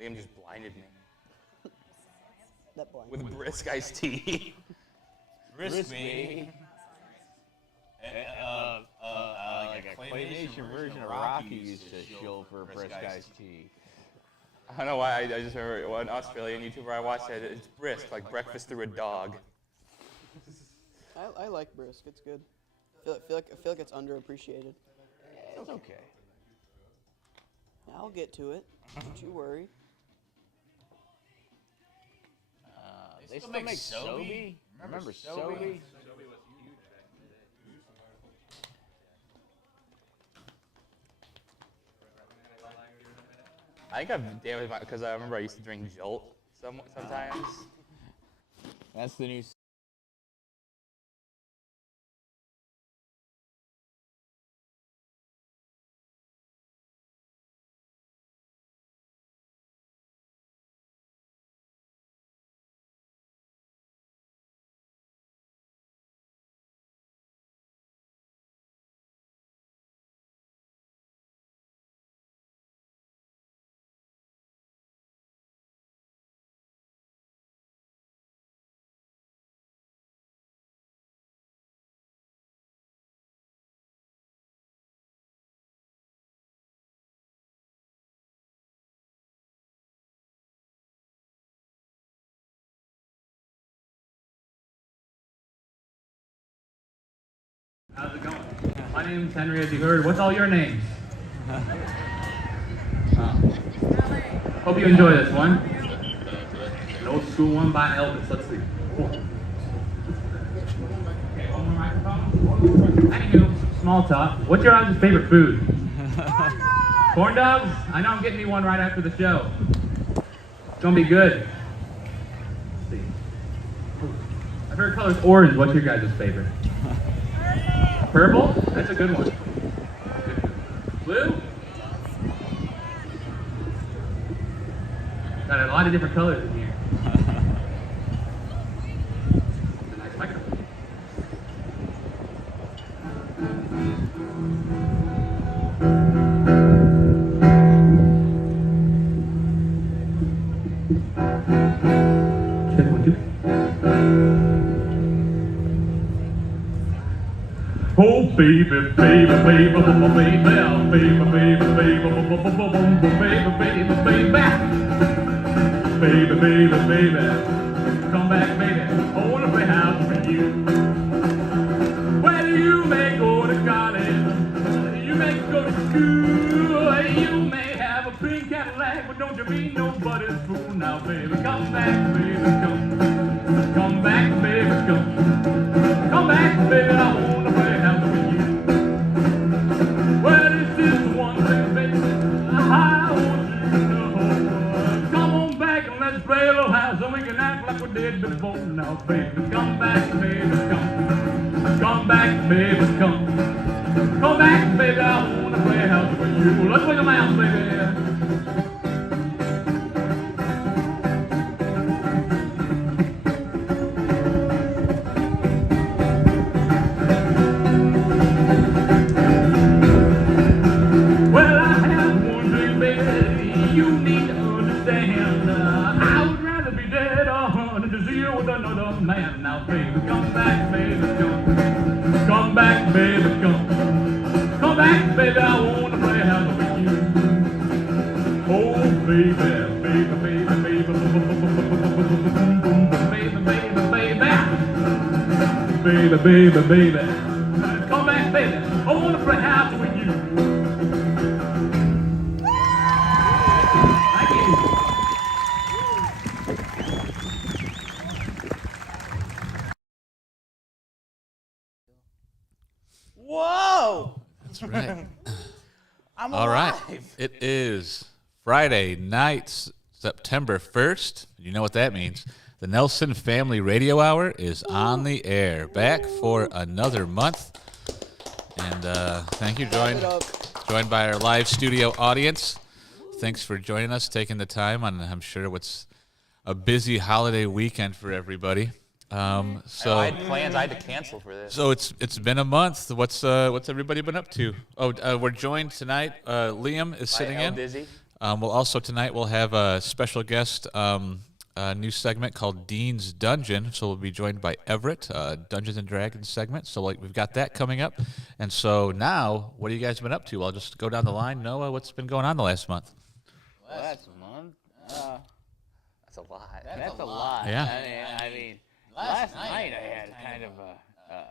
Liam just blinded me. That blind. With brisk iced tea. Crispy. Like a claymation version of Rocky used to shill for brisk iced tea. I don't know why, I just remember one Australian YouTuber I watched said it's brisk, like breakfast through a dog. I like brisk. It's good. I feel like it's underappreciated. It's okay. I'll get to it. Don't you worry. They still make Sobe? Remember Sobe? I think I've damaged my, because I remember I used to drink Jolt sometimes. That's the new. How's it going? My name's Henry, as you heard. What's all your names? Hope you enjoy this one. An old school one by Elvis. Let's see. Cool. Okay, one more microphone. Anywho, small talk. What's your guys' favorite food? Corn dogs? I know I'm getting me one right after the show. It's gonna be good. Let's see. My favorite color is orange. What's your guys' favorite? Purple? That's a good one. Blue? Got a lot of different colors in here. It's a nice microphone. Check 1, 2. Oh baby, baby, baby, baby, baby, baby, baby, baby, baby, baby, baby, come back, baby. I wanna play house with you. Well, you may go to college, you may go to school, you may have a pink Cadillac, but don't you be nobody's fool now, baby. Come back, baby, come back, baby, come back, baby. I wanna play house with you. Well, this is one thing, baby, I want you to know. Come on back and let's play a little house, and we can act like we did before. Now, baby, come back, baby, come back, baby, come back, baby. I wanna play house with you. Let's play the mouse, baby. Another man. Now, baby, come back, baby, come back, baby, come back, baby. I wanna play house with you. Oh, baby, baby, baby, baby, baby, baby, baby, baby, come back, baby. I wanna play house with you. Thank you. Whoa! That's right. I'm All right. alive. It is Friday night, September 1st. You know what that means. The Nelson Family Radio Hour is on the air. Back for another month. And thank you, joined by our live studio audience. Thanks for joining us, taking the time on, I'm sure, what's a busy holiday weekend for everybody. So I had plans. I had to cancel for this. So it's been a month. What's everybody been up to? Oh, we're joined tonight. Liam is sitting in. Dizzy. We'll also tonight we'll have a special guest, a new segment called Dean's Dungeon. So we'll be joined by Everett, Dungeons and Dragons segment. So we've got that coming up. And so now, what have you guys been up to? I'll just go down the line. Noah, what's been going on the last month? Last month? That's a lot. That's a lot. Yeah. I mean, last night I had kind of a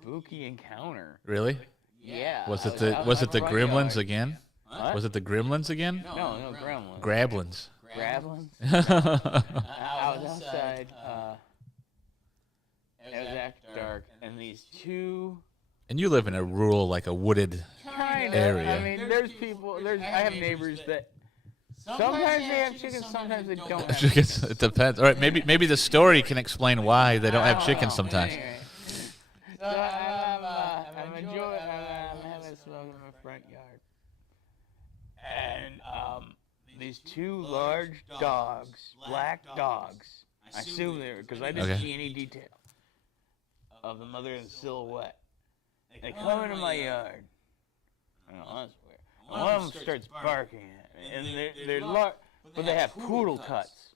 spooky encounter. Really? Yeah. Was I it the out was in it the my front Gremlins yard. again? What? Was it the Gremlins again? No, gremlins. Grablins. Grablins? I was outside. It was after dark, and these two. And you live in a rural, like a wooded Kind area. I mean, there's people. I have neighbors that. Sometimes they have chickens. Sometimes they don't have chickens. It depends. All right, maybe the story can explain why they don't have chickens sometimes. Anyway. So I'm enjoying. I'm having a smoke in my front yard, and these two large dogs, black dogs. I assume they were because I didn't see any detail of the mother in silhouette. They come into my yard. I know that's weird. One of them starts barking at me, and they're large, but they have poodle cuts.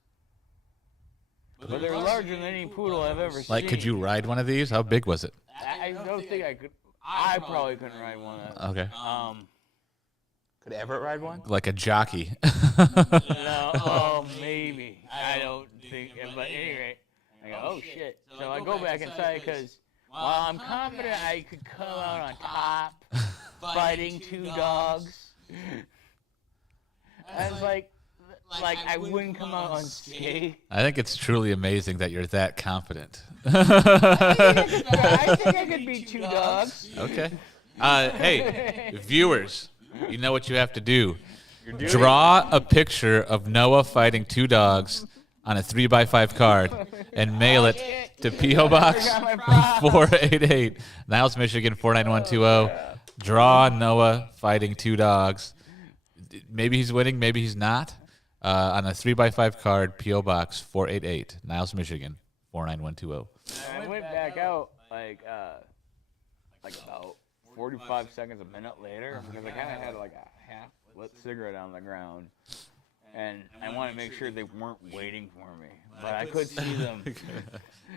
But they're larger than any poodle I've ever seen. Like, could you ride one of these? How big was it? I don't think I could. I probably couldn't ride one of those. Okay. Could Everett ride one? Like a jockey. No, maybe. I don't think. But anyway, I go, oh shit. So I go back inside because while I'm confident I could come out on top fighting two dogs, I was like I wouldn't come out unscathed. I think it's truly amazing that you're that confident. I think I could beat two dogs. Okay. Hey, viewers, you know what you have to do. Draw a picture of Noah fighting two dogs on a 3x5 card and mail it to P.O. Box 488, Niles, Michigan 49120. Draw Noah fighting two dogs. Maybe he's winning, maybe he's not. On a 3x5 card, P.O. Box 488, Niles, Michigan 49120. I went back out like about 45 seconds, a minute later, because I kind of had like a half-lit cigarette on the ground, and I wanted to make sure they weren't waiting for me. But I could see them.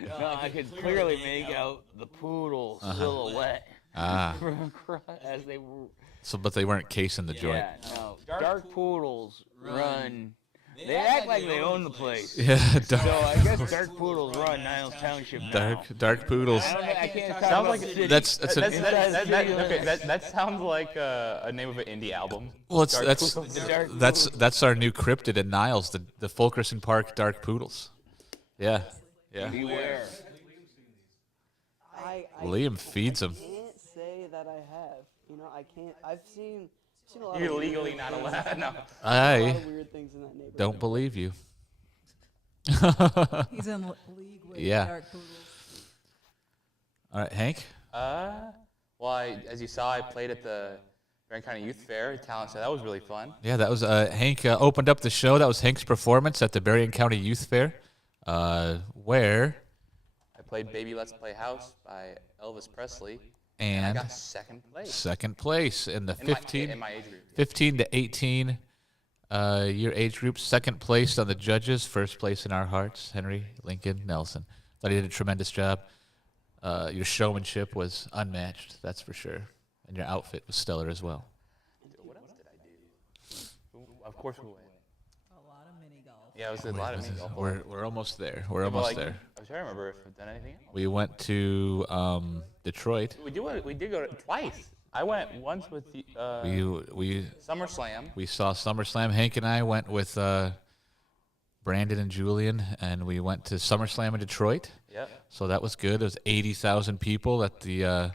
No, I could clearly make out the poodle silhouette as they were. So, but they weren't casing the joint. Yeah, no. Dark poodles run. They act like they own the place. Yeah, So I guess dark poodles run Niles Township now. dark poodles. I can't talk Sounds about like the city. That sounds like a name of an indie album. Well, Dark Poodles. that's our new cryptid at Niles, the Fulkerson Park Dark Poodles. Yeah. Beware. I Liam feeds them. can't say that I have. You know, I can't. I've seen a lot You're of legally not allowed. No. a lot I of weird things in that neighborhood. don't believe you. He's in league with Yeah. dark poodles. All right, Hank. Well, as you saw, I played at the Grand County Youth Fair talent show. That was really fun. Yeah, that was Hank opened up the show. That was Hank's performance at the Berrien County Youth Fair, where I played Baby Let's Play House by Elvis Presley. and I got second place. second place in the In my age group. 15 to 18 year age group. Second place on the judges. First place in our hearts. Henry, Lincoln, Nelson. Thought he did a tremendous job. Your showmanship was unmatched, that's for sure. And your outfit was stellar as well. What else did I do? Of course we went. A lot of mini golf. Yeah, it was a lot of mini golf. We're almost there. We're But, almost like, there. I'm trying to remember if we've done anything else. We went to Detroit. We did go twice. I went once with the We SummerSlam. we saw SummerSlam. Hank and I went with Brandon and Julian, and we went to SummerSlam in Detroit. Yep. So that was good. It was 80,000 people at the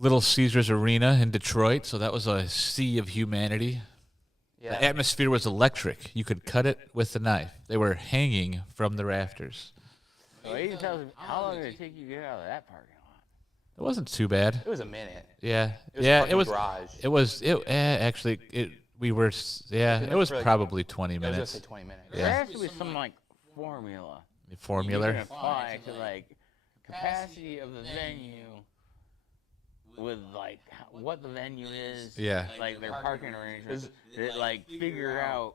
Little Caesars Arena in Detroit. So that was a sea of humanity. Yeah. The atmosphere was electric. You could cut it with a knife. They were hanging from the rafters. So 80,000. How long did it take you to get out of that parking lot? It wasn't too bad. It was a minute. Yeah, It was a yeah. parking It was. garage. It was. Actually, we were. Yeah, Been it was for, like, probably 20 I was gonna minutes. say 20 minutes. There has to be some like formula. The You formula. can apply to like capacity of the venue with like what the venue is, Yeah. like their parking arrangements, like figure out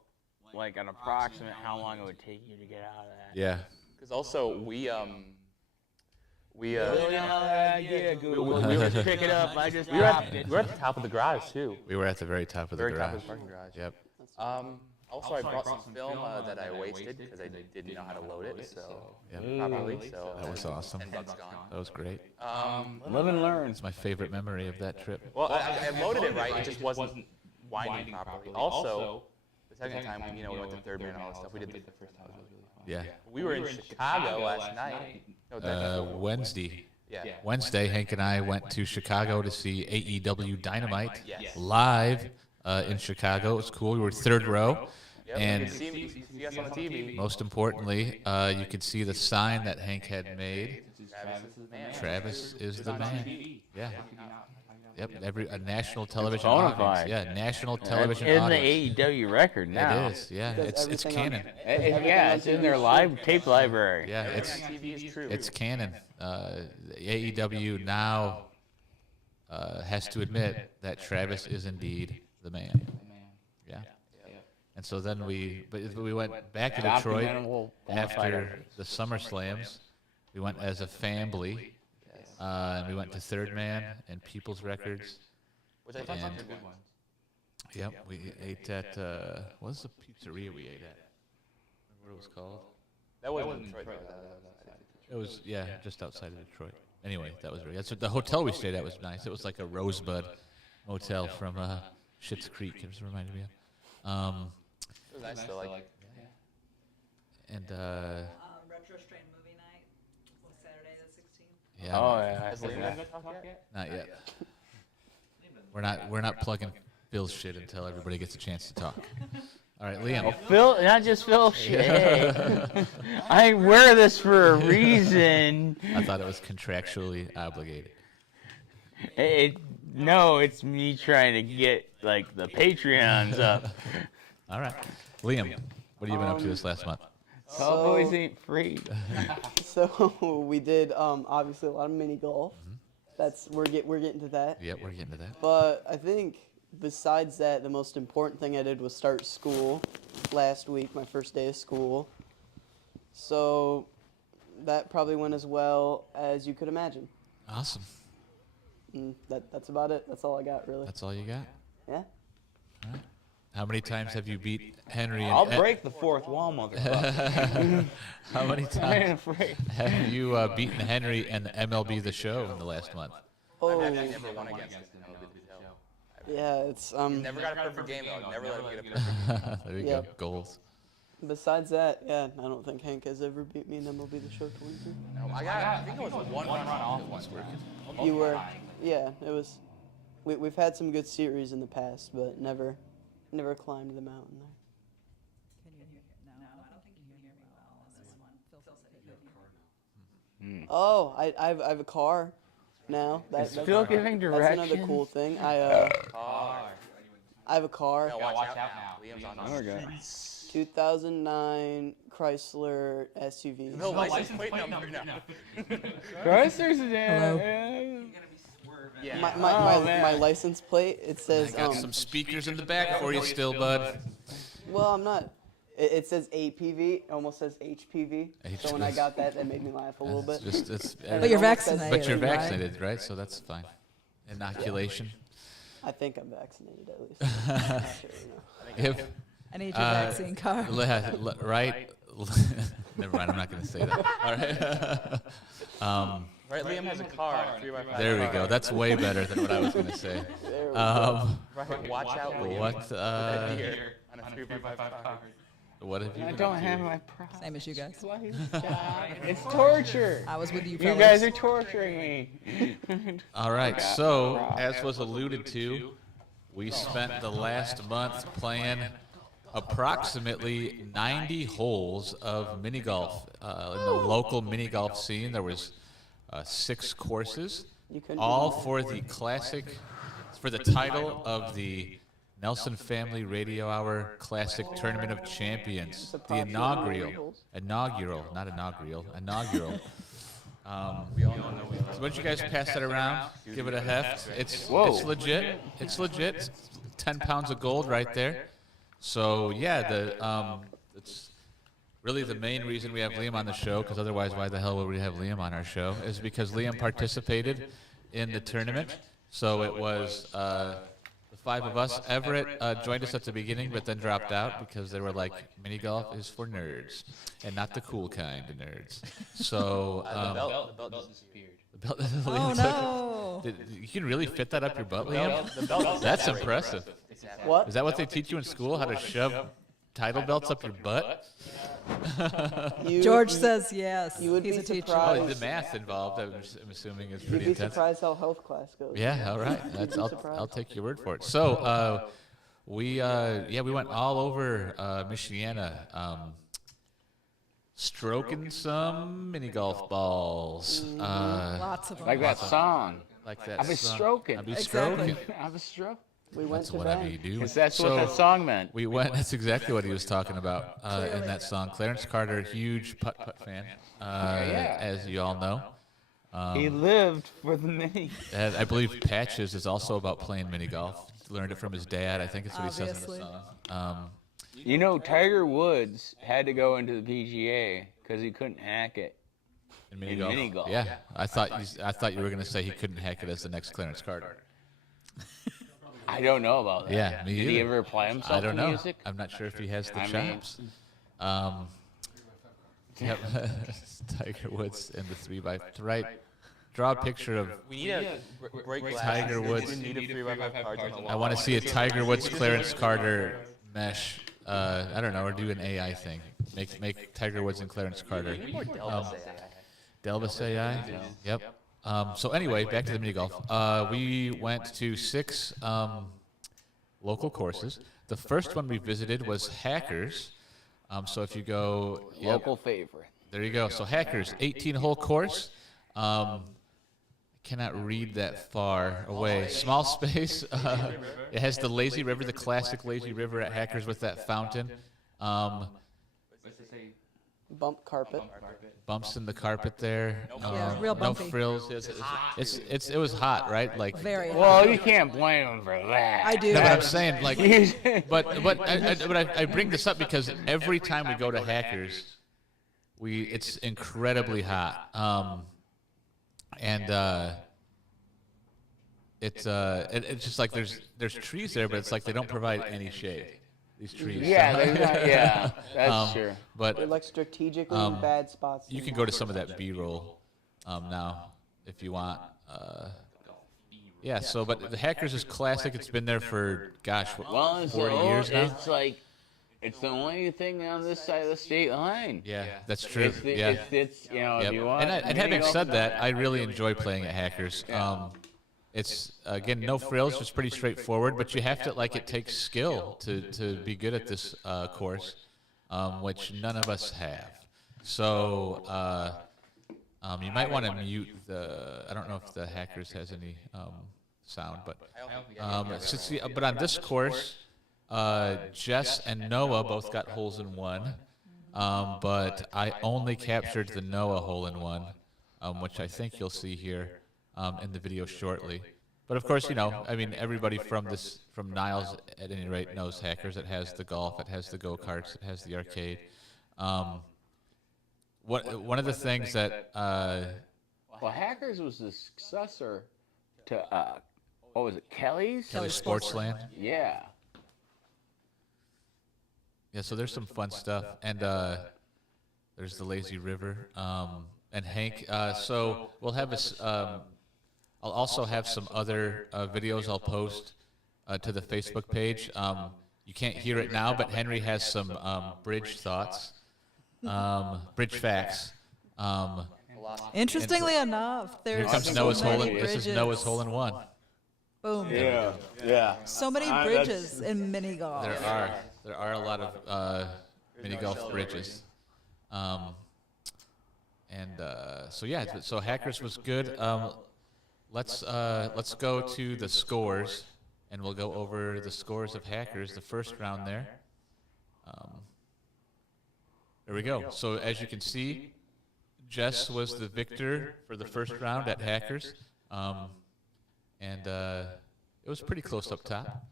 like an approximate how long it would take you to get out of that. Yeah. Because also we idea, Google. we were- Just pick it up. I just we were dropped it. at the top of the garage too. We were at the very top of the Very top garage. of the parking garage. Yep. Also, I brought some film that I wasted because I didn't know how to load it properly. So That was awesome. $10 gone. That was great. Live and learn. It's my favorite memory of that trip. Well, I loaded it right. It just wasn't winding properly. Also, the second time, we went to Third Man and all that stuff. We did the first time. Yeah. We were in Chicago last night. No, Wednesday. yeah. Wednesday, Hank and I went to Chicago to see AEW Dynamite Yes. live in Chicago. It was cool. We were third row. Yep, And you can see us on the TV. most importantly, you could see the sign that Hank had made. Travis is the man. Travis is the man. Yeah. Yep. A national television bona audience. fide. Yeah, national television in audience. the AEW record now. It is. Yeah. Because It's everything canon. Yeah, it's in their live tape library. Yeah. TV is true. It's canon. AEW now has to admit that Travis is indeed the man. Yeah. And so then we went back to Detroit Documentable, bona fide after evidence. the Summer Slams. We went as a family. And we went to Third Man and People's Records. Which I thought And- was a good one. Yep, we ate at what was the pizzeria we ate at? Remember what it was called? That wasn't Detroit. Though. It was just outside of Detroit. Anyway, that was that's what the hotel we stayed at was nice. It was like a Rosebud motel from Schitt's Creek. It just reminded me of. It was nice though. Like, And Retro Strain movie night was Saturday the 16th. yeah, Oh yeah. has Liam been talking yet? not yet. We're not plugging Phil's shit until everybody gets a chance to talk. All right, Liam. Phil, not just Phil. Shit. Hey. I wear this for a reason. I thought it was contractually obligated. No, it's me trying to get like the Patreons up. All right, Liam. What have you been up to this last month? Cowboys ain't free. So we did obviously a lot of mini golf. We're getting to that. Yep, we're getting to that. But I think besides that, the most important thing I did was start school last week, my first day of school. So that probably went as well as you could imagine. Awesome. And that's about it. That's all I got, really. That's all you got? Yeah. All right. How many times have you beat Henry? I'll break the fourth wall, motherfucker. How many I ain't times afraid. have you beaten Henry and the MLB The Show in the last month? Oh, I never won against him. yeah. It's Never got a perfect game though. Never let him get a perfect game. There you Yeah. go. Goals. Besides that, yeah, I don't think Hank has ever beat me in MLB The Show 22. No, I think it was one run off once. You were, yeah. It was. We've had some good series in the past, but never climbed the mountain there. Can you hear? No, I don't think you can hear me well on this one. Phil said he couldn't hear me. Oh, I have a car now. Is Phil giving That's directions? another cool thing. I have a car. No, watch out now. Liam's on the Okay. 2009 Chrysler SUV. No license plate number now. Chrysler's a Yeah. My license plate, it says I got some speakers in the back for you still, bud. well, I'm not. It says APV. It almost says HPV. So when I got that made me laugh a little bit. But you're almost says- vaccinated. But you're right? vaccinated, right? So that's fine. Inoculation. I think I'm vaccinated at least. Not sure, you know. If I need your vaccine card. right. Never mind. I'm not going to say that. All right. Right, Liam has a car. 3x5 There we car. go. That's way better than what I was going to say. There we go. Right, watch out, Liam. What? Deer on a 3x5 car. What have you? I been don't up to? have my pride. Same as you guys. It's torture. I was with you. You fellas. guys are torturing me. All right. So, as was alluded to, we spent the last month playing approximately 90 holes of mini golf in the local mini golf scene. There was 6 courses, You couldn't all do that. for the classic, for the title of the Nelson Family Radio Hour Classic Tournament of Champions, the inaugural, not inaugural, So why don't you guys pass that around? Give it a heft. It's legit. It's legit. It's 10 pounds of gold right there. So yeah, it's really the main reason we have Liam on the show, because otherwise why the hell would we have Liam on our show, is because Liam participated in the tournament. So it was the 5 of us. Everett joined us at the beginning, but then dropped out because they were like, mini golf is for nerds, and not the cool kind of nerds. So The belt disappeared. the belt. Oh no! You can really fit that up your butt, Liam? That's impressive. What? Is that what they teach you in school? How to shove title belts up your butt? George says yes. You would He's be a teacher. surprised. Oh, the math involved, I'm assuming, is You'd pretty be intense. surprised how health class goes. Yeah, all right. I'll surprised. take your word for it. So we went all over Michiana, stroking some mini golf balls. Lots of them. Like that song. Like that. I was song. stroking. I be Exactly. stroking. I was stroking. We went That's to whatever Van. you do. Because that's So what that song meant. we went. That's exactly what he was talking about in that song. Clarence Carter, huge putt fan, as you all know. He lived for the mini. And I believe Patches is also about playing mini golf. Learned it from his dad. I think that's what he says in Obviously. the song. You know, Tiger Woods had to go into the PGA because he couldn't hack it. In In mini golf. Yeah, I thought you were gonna say he couldn't hack it as the next Clarence Carter. I don't know about that. Yeah, me Did he either. ever apply himself I don't to know. music? I'm not sure if he has the I mean- chops. Yep. Tiger Woods in the 3x right. Draw a picture of. We need a break glass. Tiger Woods. We need a 3x5 cards on the wall. I want to see a Tiger Woods Clarence Carter mesh. I don't know, or do an AI thing. Make Tiger Woods and Clarence Carter. Delvis AI. Yep. So anyway, back to the mini golf. We went to 6 local courses. The first one we visited was Hackers. So if you go, yep, Local favorite. there you go. So Hackers, 18-hole course. Cannot read that far away. Small space. It has the lazy river, the classic lazy river at Hackers with that fountain. Bump carpet. Bumps in the carpet there. Yeah, real no bumpy. frills. It was hot, right? Like. Very hot. Well, you can't blame him for that. I do. No, but I'm saying, like, but I bring this up because every time we go to Hackers, it's incredibly hot, and it's just like there's trees there, but it's like they don't provide any shade. These trees. Yeah, they're not, yeah, that's true. They're But like strategically in bad spots. you can go to some of that B-roll now if you want. Yeah. So, but the Hackers is classic. It's been there for Well, it's 40 years now. It's like it's the only thing on this side of the state line. Yeah, that's true. It's, the, Yeah. it's you know, Yep. if you want. And having said that, I really enjoy playing at Hackers. It's again no frills, just pretty straightforward. But you have to it takes skill to be good at this course, which none of us have. So you might want to mute the. I don't know if the Hackers has any sound, but but on this course, Jess and Noah both got holes in one, but I only captured the Noah hole in one, which I think you'll see here in the video shortly. But of course, I mean, everybody from Niles at any rate knows Hackers. It has the golf, it has the go-karts, it has the arcade. One of the things that Well, Hackers was the successor to what was it, Kelly's? Kelly's Sportsland. Yeah. Yeah, so there's some fun stuff, and there's the lazy river, and Hank. So we'll have this. I'll also have some other videos I'll post to the Facebook page. You can't hear it now, but Henry has some bridge thoughts, bridge facts. Interestingly enough, Here there's comes so Noah's hole. many This is bridges. Noah's hole in one. Boom. Yeah. So many That's- bridges in mini golf. There are a lot of mini golf bridges, so yeah. So Hackers was good. Let's go to the scores, and we'll go over the scores of Hackers, the first round there. There we go. So as you can see, Jess was the victor for the first round at Hackers, and it was pretty close up top.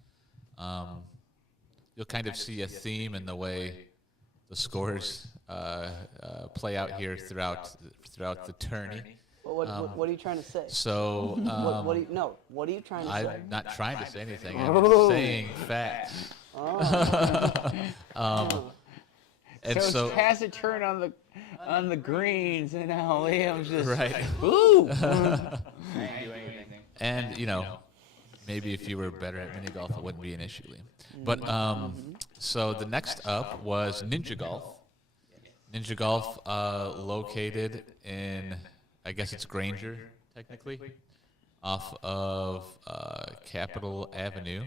You'll kind of see a theme in the way the scores play out here throughout the tourney. What are you trying to say? So what are you trying to say? I'm not trying to say anything. I'm saying facts. And so pass a turn on the greens, and now Liam's just right. Ooh. And maybe if you were better at mini golf, it wouldn't be an issue, Liam. But so the next up was Ninja Golf. Ninja Golf, located in, I guess it's Granger, technically, off of Capitol Avenue.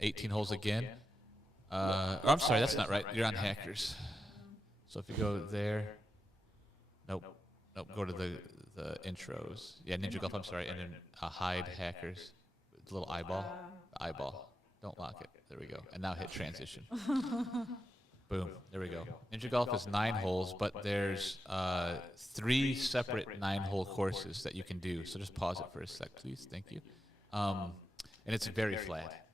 18 holes again. I'm sorry, that's not right. You're on Hackers. So if you go there, nope, go to the intros. Yeah, Ninja Golf, I'm sorry, and then hide Hackers. The little eyeball. Don't lock it. There we go. And now hit transition. Boom. There we go. Ninja Golf is 9 holes, but there's 3 separate 9-hole courses that you can do. So just pause it for a sec, please. Thank you. And it's very flat.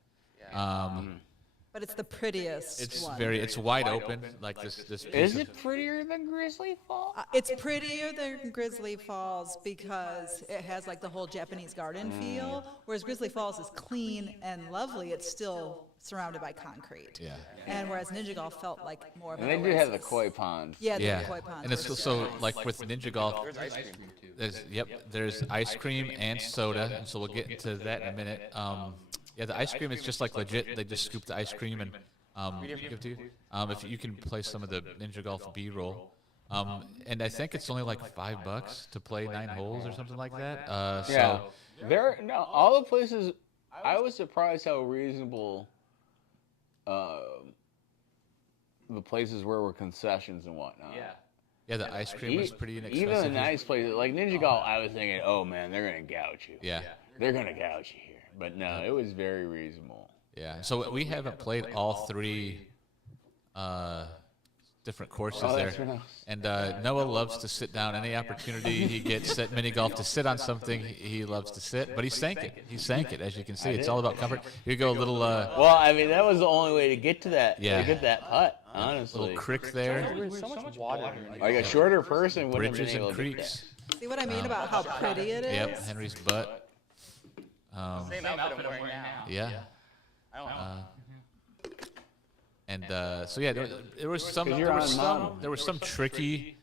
But it's the prettiest one. It's wide open, like this. Is it prettier than Grizzly Falls? It's prettier than Grizzly Falls because it has like the whole Japanese garden feel, whereas Grizzly Falls is clean and lovely. It's still surrounded by concrete. Yeah. And whereas Ninja Golf felt like more of an And they do have the oasis. koi ponds. Yeah, the Yeah. koi ponds. And it's so like with Ninja Golf, There's ice cream too. there's ice cream and soda, and so we'll get into that in a minute. Yeah, the ice cream is just like legit. They just scoop the ice cream and give it to you. If you can play some of the Ninja Golf B-roll. And I think it's only like $5 to play 9 holes or something like that. Yeah. All the places, I was surprised how reasonable the places were concessions and whatnot. Yeah, the ice cream was pretty inexpensive. Even the nice places, like Ninja Golf, I was thinking, oh man, they're going to gouge you. Yeah. They're going to gouge you here. But no, it was very reasonable. Yeah. So we haven't played all 3 different courses there. That's nice. And Noah loves to sit down. Any opportunity he gets at mini golf to sit on something, he loves to sit. But he sank it. He sank it, as you can see. It's all about comfort. Here you go, a little. Well, I mean, that was the only way to get to that. Yeah. To get that putt, honestly. Little creek there. There's so much water here. Like a shorter person wouldn't have Bridges been able and to get creeks. See what I mean about how pretty it is? Yep, Henry's butt. Same outfit I'm wearing now. Yeah. I don't know. And so yeah, there was some you're there was on some mountain. there were some tricky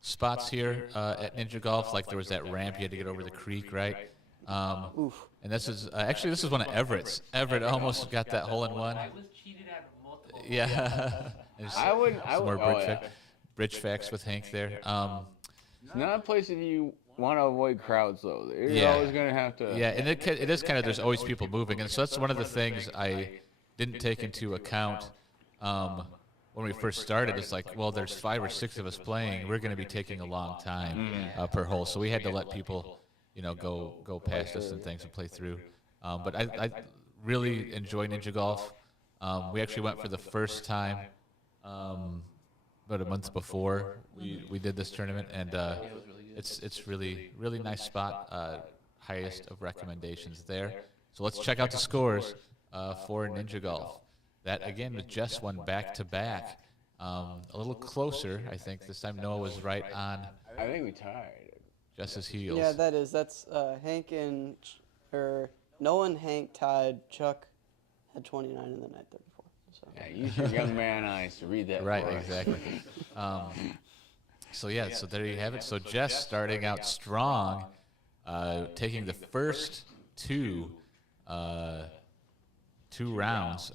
spots here at Ninja Golf. Like there was that ramp you had to get over the creek, right? And this is actually this is one of Everett's. Everett almost got that hole in one. I was cheated out of multiple. Yeah. I would. Some more Oh, bridge, yeah. bridge facts with Hank there. It's not a place that you want to avoid crowds, though. You're Yeah. always going to have to. Yeah, and it is kind of, there's always people moving. And so that's one of the things I didn't take into account when we first started. It's like, well, there's 5 or 6 of us playing. We're going to be taking a long time per hole. So we had to let people, go past us and things and play through. But I really enjoy Ninja Golf. We actually went for the first time about a month before we did this tournament, and it's really nice spot. Highest of recommendations there. So let's check out the scores for Ninja Golf. That again was just one back to back. A little closer, I think. This time Noah was right on I think we tied. Jess's heels. Yeah, that's Hank and Noah and Hank tied. Chuck had 29 in the night there before. So. Yeah, use your young man eyes to read that. Right, for us. exactly. So there you have it. So Jess starting out strong, taking the first two rounds.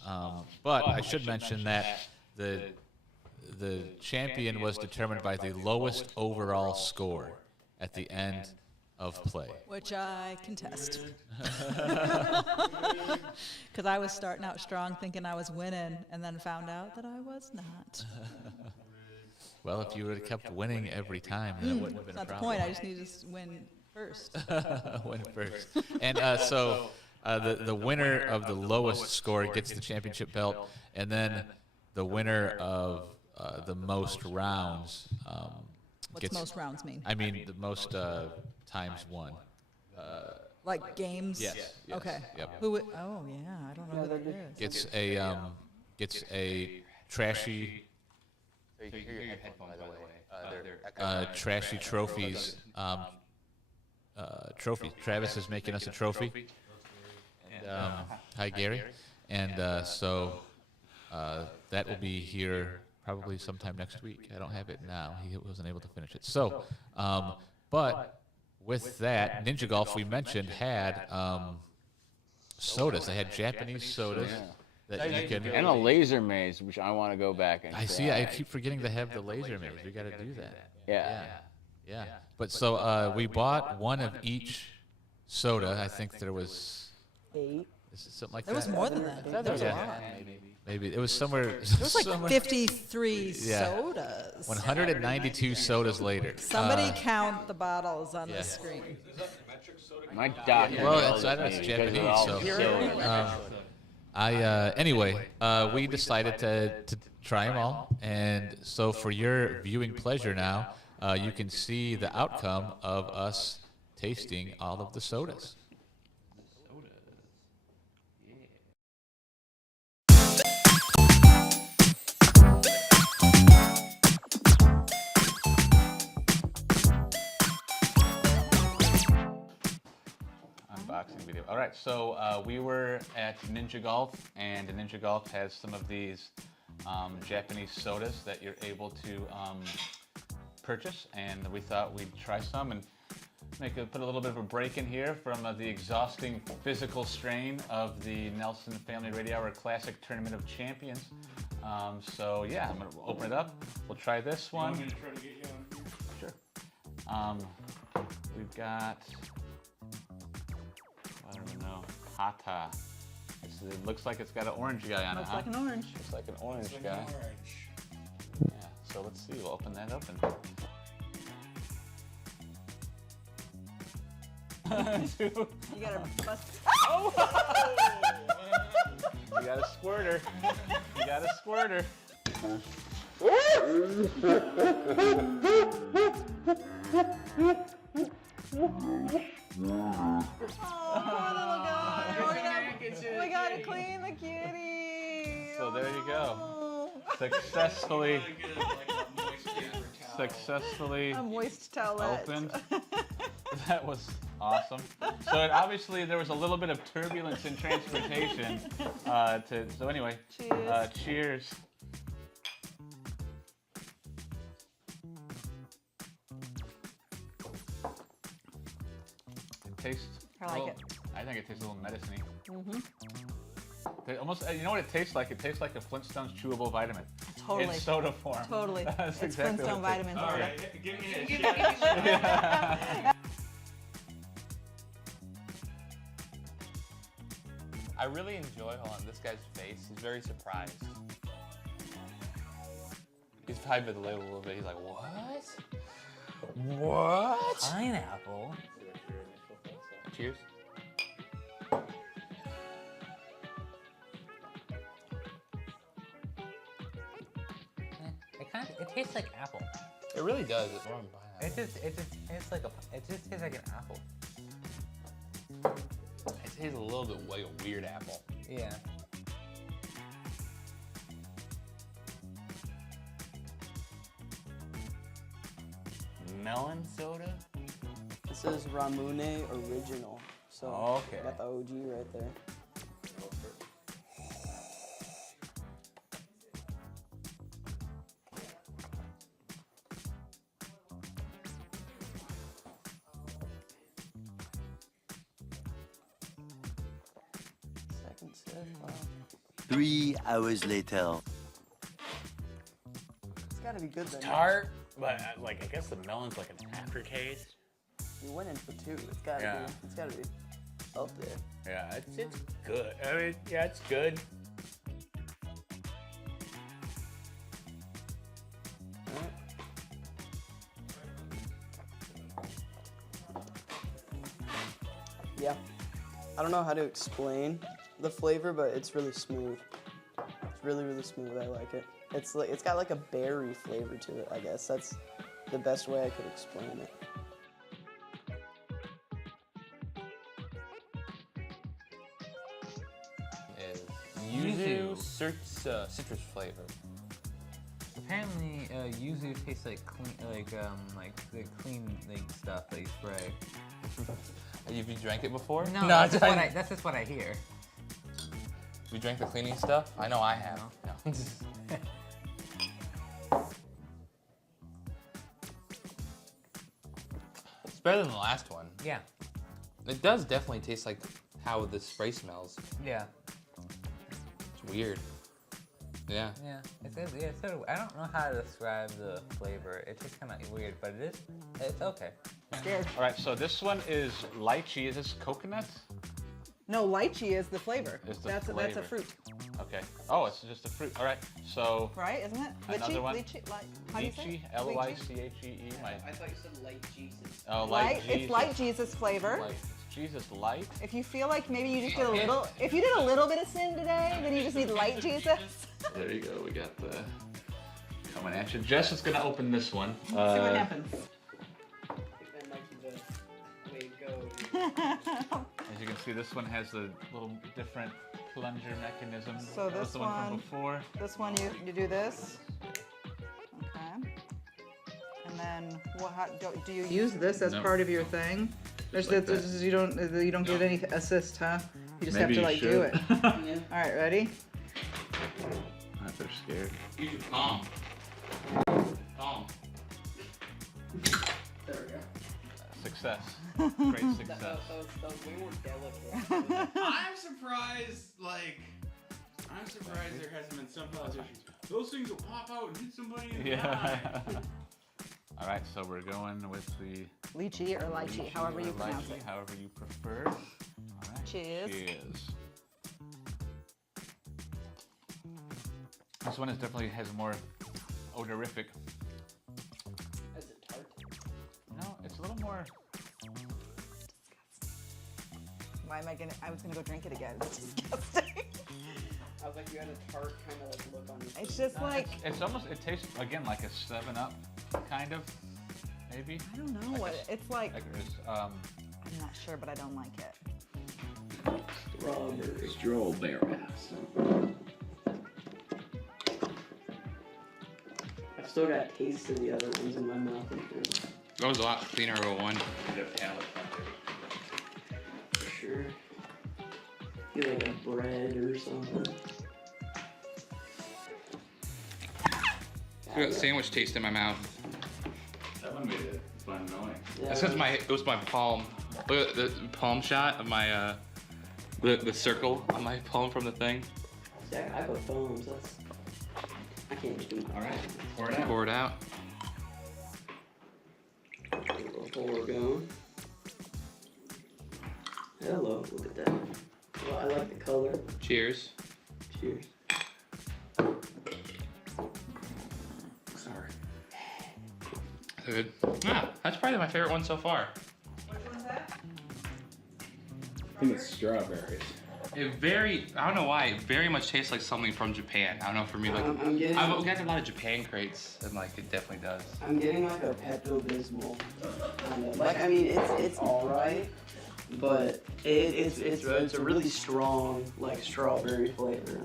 But I should mention that the champion was determined by the lowest overall score at the end of play. Which I contest. Because I was starting out strong thinking I was winning and then found out that I was not. Well, if you would have kept winning every time, that wouldn't have been That's a not the problem. point. I just need to win first. Win first. And so the winner of the lowest score gets the championship belt, and then the winner of the most rounds. What's most rounds mean? I mean, the most times won. Like games? Yes. Okay. Yep. Who? Oh yeah, I don't know who that is. Gets a trashy So you can hear your headphones, by the way. They're trashy trophies. Trophy. Travis is making us a trophy. And, hi, Gary. And so that will be here probably sometime next week. I don't have it now. He wasn't able to finish it. So, but with that, Ninja Golf, we mentioned, had sodas. They had Japanese sodas that you can. And a laser maze, which I want to go back and I see. try. I keep forgetting to have the laser maze. We got to do that. Yeah. But so we bought one of each soda. I think there was 8. something like There that. was more than that. There was a Yeah. lot. Maybe it was somewhere. There was like 53 Yeah. sodas. 192 sodas later. Somebody count the bottles on yeah. the screen. My doctor. Well, tells I know me it's because of Japanese, all so the soda. anyway, we decided to try them all, and so for your viewing pleasure now, you can see the outcome of us tasting all of the sodas. Unboxing video. All right, so we were at Ninja Golf, and Ninja Golf has some of these Japanese sodas that you're able to purchase, and we thought we'd try some and put a little bit of a break in here from the exhausting physical strain of the Nelson Family Radio Hour Classic Tournament of Champions. So yeah, I'm gonna open it up. We'll try this one. Sure. We've got, I don't even know, Hata. It looks like it's got an orange guy on it. Looks like an orange. Looks like an orange guy. Yeah, so let's see, we'll open that open. You gotta bust. You got a squirter. You got a squirter. We gotta clean the kitty. So there you go. Successfully A moist towelette. opened. That was awesome. So obviously there was a little bit of turbulence in transportation. So anyway, Cheers. Cheers. It tastes. I like it. I think it tastes a little medicine-y. Almost, you know what it tastes like? It tastes like a Flintstones chewable vitamin. Totally. In soda form. Totally. That's It's exactly Flintstone what it vitamin All soda. right, give me a shot. I really enjoy, hold on, this guy's face. He's very surprised. He's probably been labeled a little bit. He's like, what? What? Pineapple. Cheers. It tastes like apple. It really does. It's warm It just tastes like an apple. It tastes a little bit like a weird apple. Yeah. Melon soda? This is Ramune Original. So Okay. got the OG right there. Second sip. Wow. 3 hours later. It's gotta be good then. Tart, but I guess the melon's like an aftertaste. You went in for 2. It's gotta Yeah. be. It's gotta be up there. Yeah, it's good. I mean, yeah, it's good. Alright. Yeah. I don't know how to explain the flavor, but it's really smooth. It's really, really smooth. I like it. It's got like a berry flavor to it. I guess that's the best way I could explain it. Is yuzu citrus flavor. Apparently, yuzu tastes like clean, the clean stuff that you spray. Have you drank it before? No, that's just what I hear. You drank the cleaning stuff? I know I have. No. It's better than the last one. Yeah. It does definitely taste like how the spray smells. Yeah. It's weird. Yeah. Yeah. It's sort of, I don't know how to describe the flavor. It's just kind of weird, but it's okay. Scared. All right, so this one is lychee. Is this coconut? No, lychee is the flavor. Is the That's a flavor. fruit, Okay. Oh, it's just a fruit. All right, so right? Isn't it? Another one. Lychee. How do you say lychee, it? L-Y-C-H-E-E. I thought you said light Jesus. Oh, Light. Jesus. It's light Jesus flavor. Light. It's Jesus light. If you feel like maybe you just did a little, if you did a little bit of sin today, then you just need light Jesus. There you go. We got the coming at you. Jess is gonna open this one. See what happens. That might be the way to go. As you can see, this one has a little different plunger mechanism. So That was this the one from one- before. This one, you do this. Okay. And then do you use this as No. part of your thing? There's like this is- you don't get any assist, huh? You just Maybe have to you do it. should. Yeah. All right, ready? They're scared. Use your palm. Palm. There we go. Success. Great That success. was way more delicate. I'm surprised there hasn't been some politicians. Those things will pop out and hit somebody in the eye. Yeah. All right, so we're going with the Lychee or lychee, however you pronounce lychee, it. however you prefer. All right. Cheers. Cheers. This one definitely has more odorific. Is it tart? No, it's a little more. Why am I was gonna go drink it again. It's disgusting. I was like, you had a tart kind of like look on your face. It's just like, It's almost. It tastes again like a 7-Up, kind of, maybe. I don't know what, it's like, Like there's I'm not sure, but I don't like it. Strawberry. I've still got taste of the other ones in my mouth. That was a lot cleaner of a one. For sure. Feel like a bread or something. I got sandwich taste in my mouth. that one made it fun knowing. Yeah. That's because it was my palm. Look at the palm shot of my the circle on my palm from the thing. See, I put foams. I can't do All right, pour it out. Pour it out. a little pour going. Hello, look at that. Well, I like the color. Cheers. Cheers. Sorry. Good. Ah, that's probably my favorite one so far. Which one's that? I think it's strawberries. I don't know why, it very much tastes like something from Japan. I don't know, for me, like, I'm getting- I've got a lot of Japan crates, and like, it definitely does. I'm getting like a Pepto-Bismol kind of. Like, I mean, it's all right, but it's a really strong like strawberry flavor.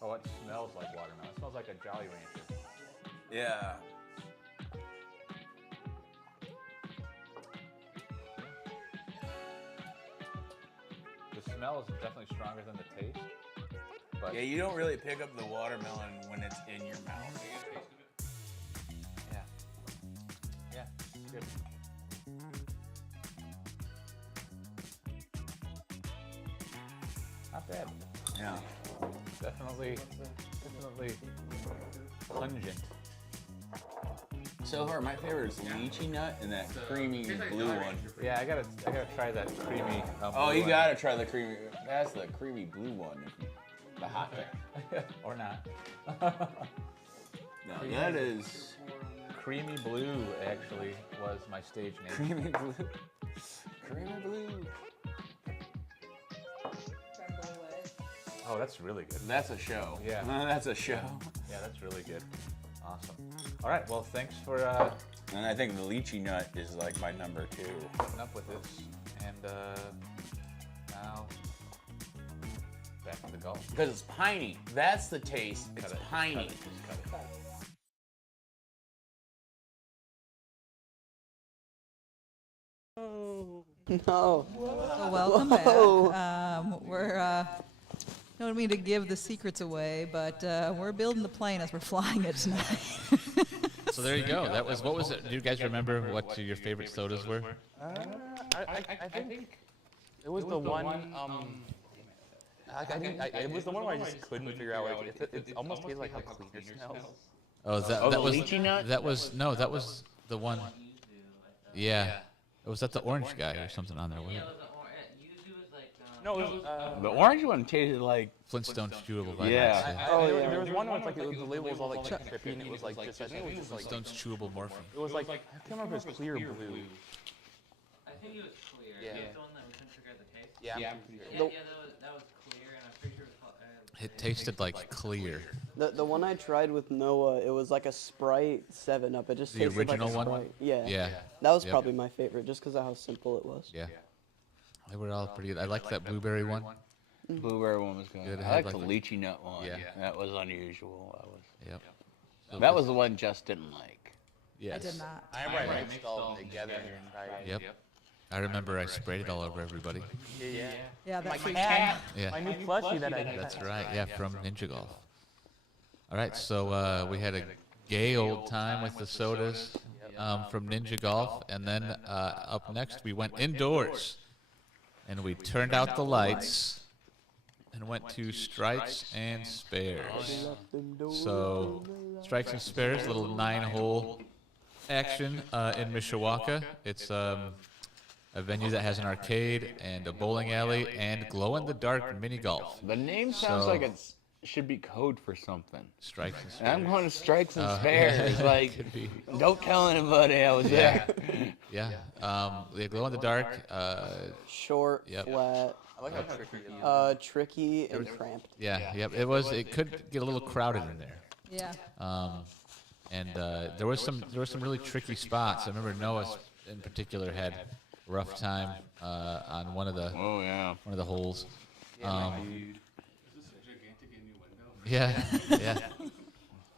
Oh, it smells like watermelon. It smells like a Jolly Rancher. Yeah. The smell is definitely stronger than the taste. But Yeah, you don't really pick up the watermelon when it's in your mouth. yeah. Yeah, it's good. Not bad. Yeah. Definitely pungent. So far, my favorite is lychee nut and that creamy blue one. Yeah, I gotta try that creamy. Oh, blue you one. gotta try the creamy. That's the creamy blue one. The hot thing. Or not. No, that is Creamy Blue actually was my stage name. creamy blue. Oh, that's really good. That's a show. Yeah. That's a show. Yeah, that's really good. Awesome. All right, well, thanks for And I think the lychee nut is like my number 2. coming up with this. And now, back to the golf. Because it's piney. That's the taste. It's piney. Just cut it. No. So welcome back. We're don't mean to give the secrets away, but we're building the plane as we're flying it tonight. So there you go. That was, what was it? Do you guys remember what your favorite sodas were? I think it was the one. It was the one where I just couldn't figure out. Like, it almost tastes like how cleaner smells. Oh, that the was lychee nut? That was the one. Yeah. Was that the orange guy or something on there? Wasn't it? No, it was. The orange one tasted like Flintstones chewable vitamins. Yeah. There was one where it's like the label was all like trippy, and it was like just. I think it was just like. Flintstones chewable morphine. It was like I can't remember if it was clear or blue. I think it was clear. Yeah. It was the one that we couldn't figure out the taste. Yeah. Yeah, that was clear, and I'm pretty sure it was called. It tasted like clear. The one I tried with Noah, it was like a Sprite 7-Up. It just The tasted original like a one? Sprite. Yeah. Yeah. That was Yep. probably my favorite, just because of how simple it was. Yeah. They were all pretty good. I liked that blueberry one. blueberry one was good. Good, it I had like the like lychee nut one. Yeah. That was unusual. Yep. So That was the one Jess didn't like. Yes. I did not. I remember I mixed all of them together and tried. Yep. I remember I sprayed it all over everybody. Yeah. Yeah, My that's cat. Yeah. My new plushie that I got. That's right. Yeah, from Ninja Golf. All right, so we had a gay old time with the sodas from Ninja Golf, and then up next we went indoors, and we turned out the lights and went to Strikes and Spares. So Strikes and Spares, little 9-hole action in Mishawaka. It's a venue that has an arcade and a bowling alley and glow-in-the-dark mini golf. The name sounds So- like it should be code for something. Strikes and And I'm Spares. going to Strikes and Oh, Spares. yeah. Like, Could be. don't tell anybody I was there. Yeah. They glow in the dark. Short, Yep. flat, I like how tricky it is. tricky, and cramped. Yeah. Yep. It could get a little crowded in there. Yeah. And there were some really tricky spots. I remember Noah in particular had a rough time on one of the Oh, yeah. holes. Yeah. Yeah.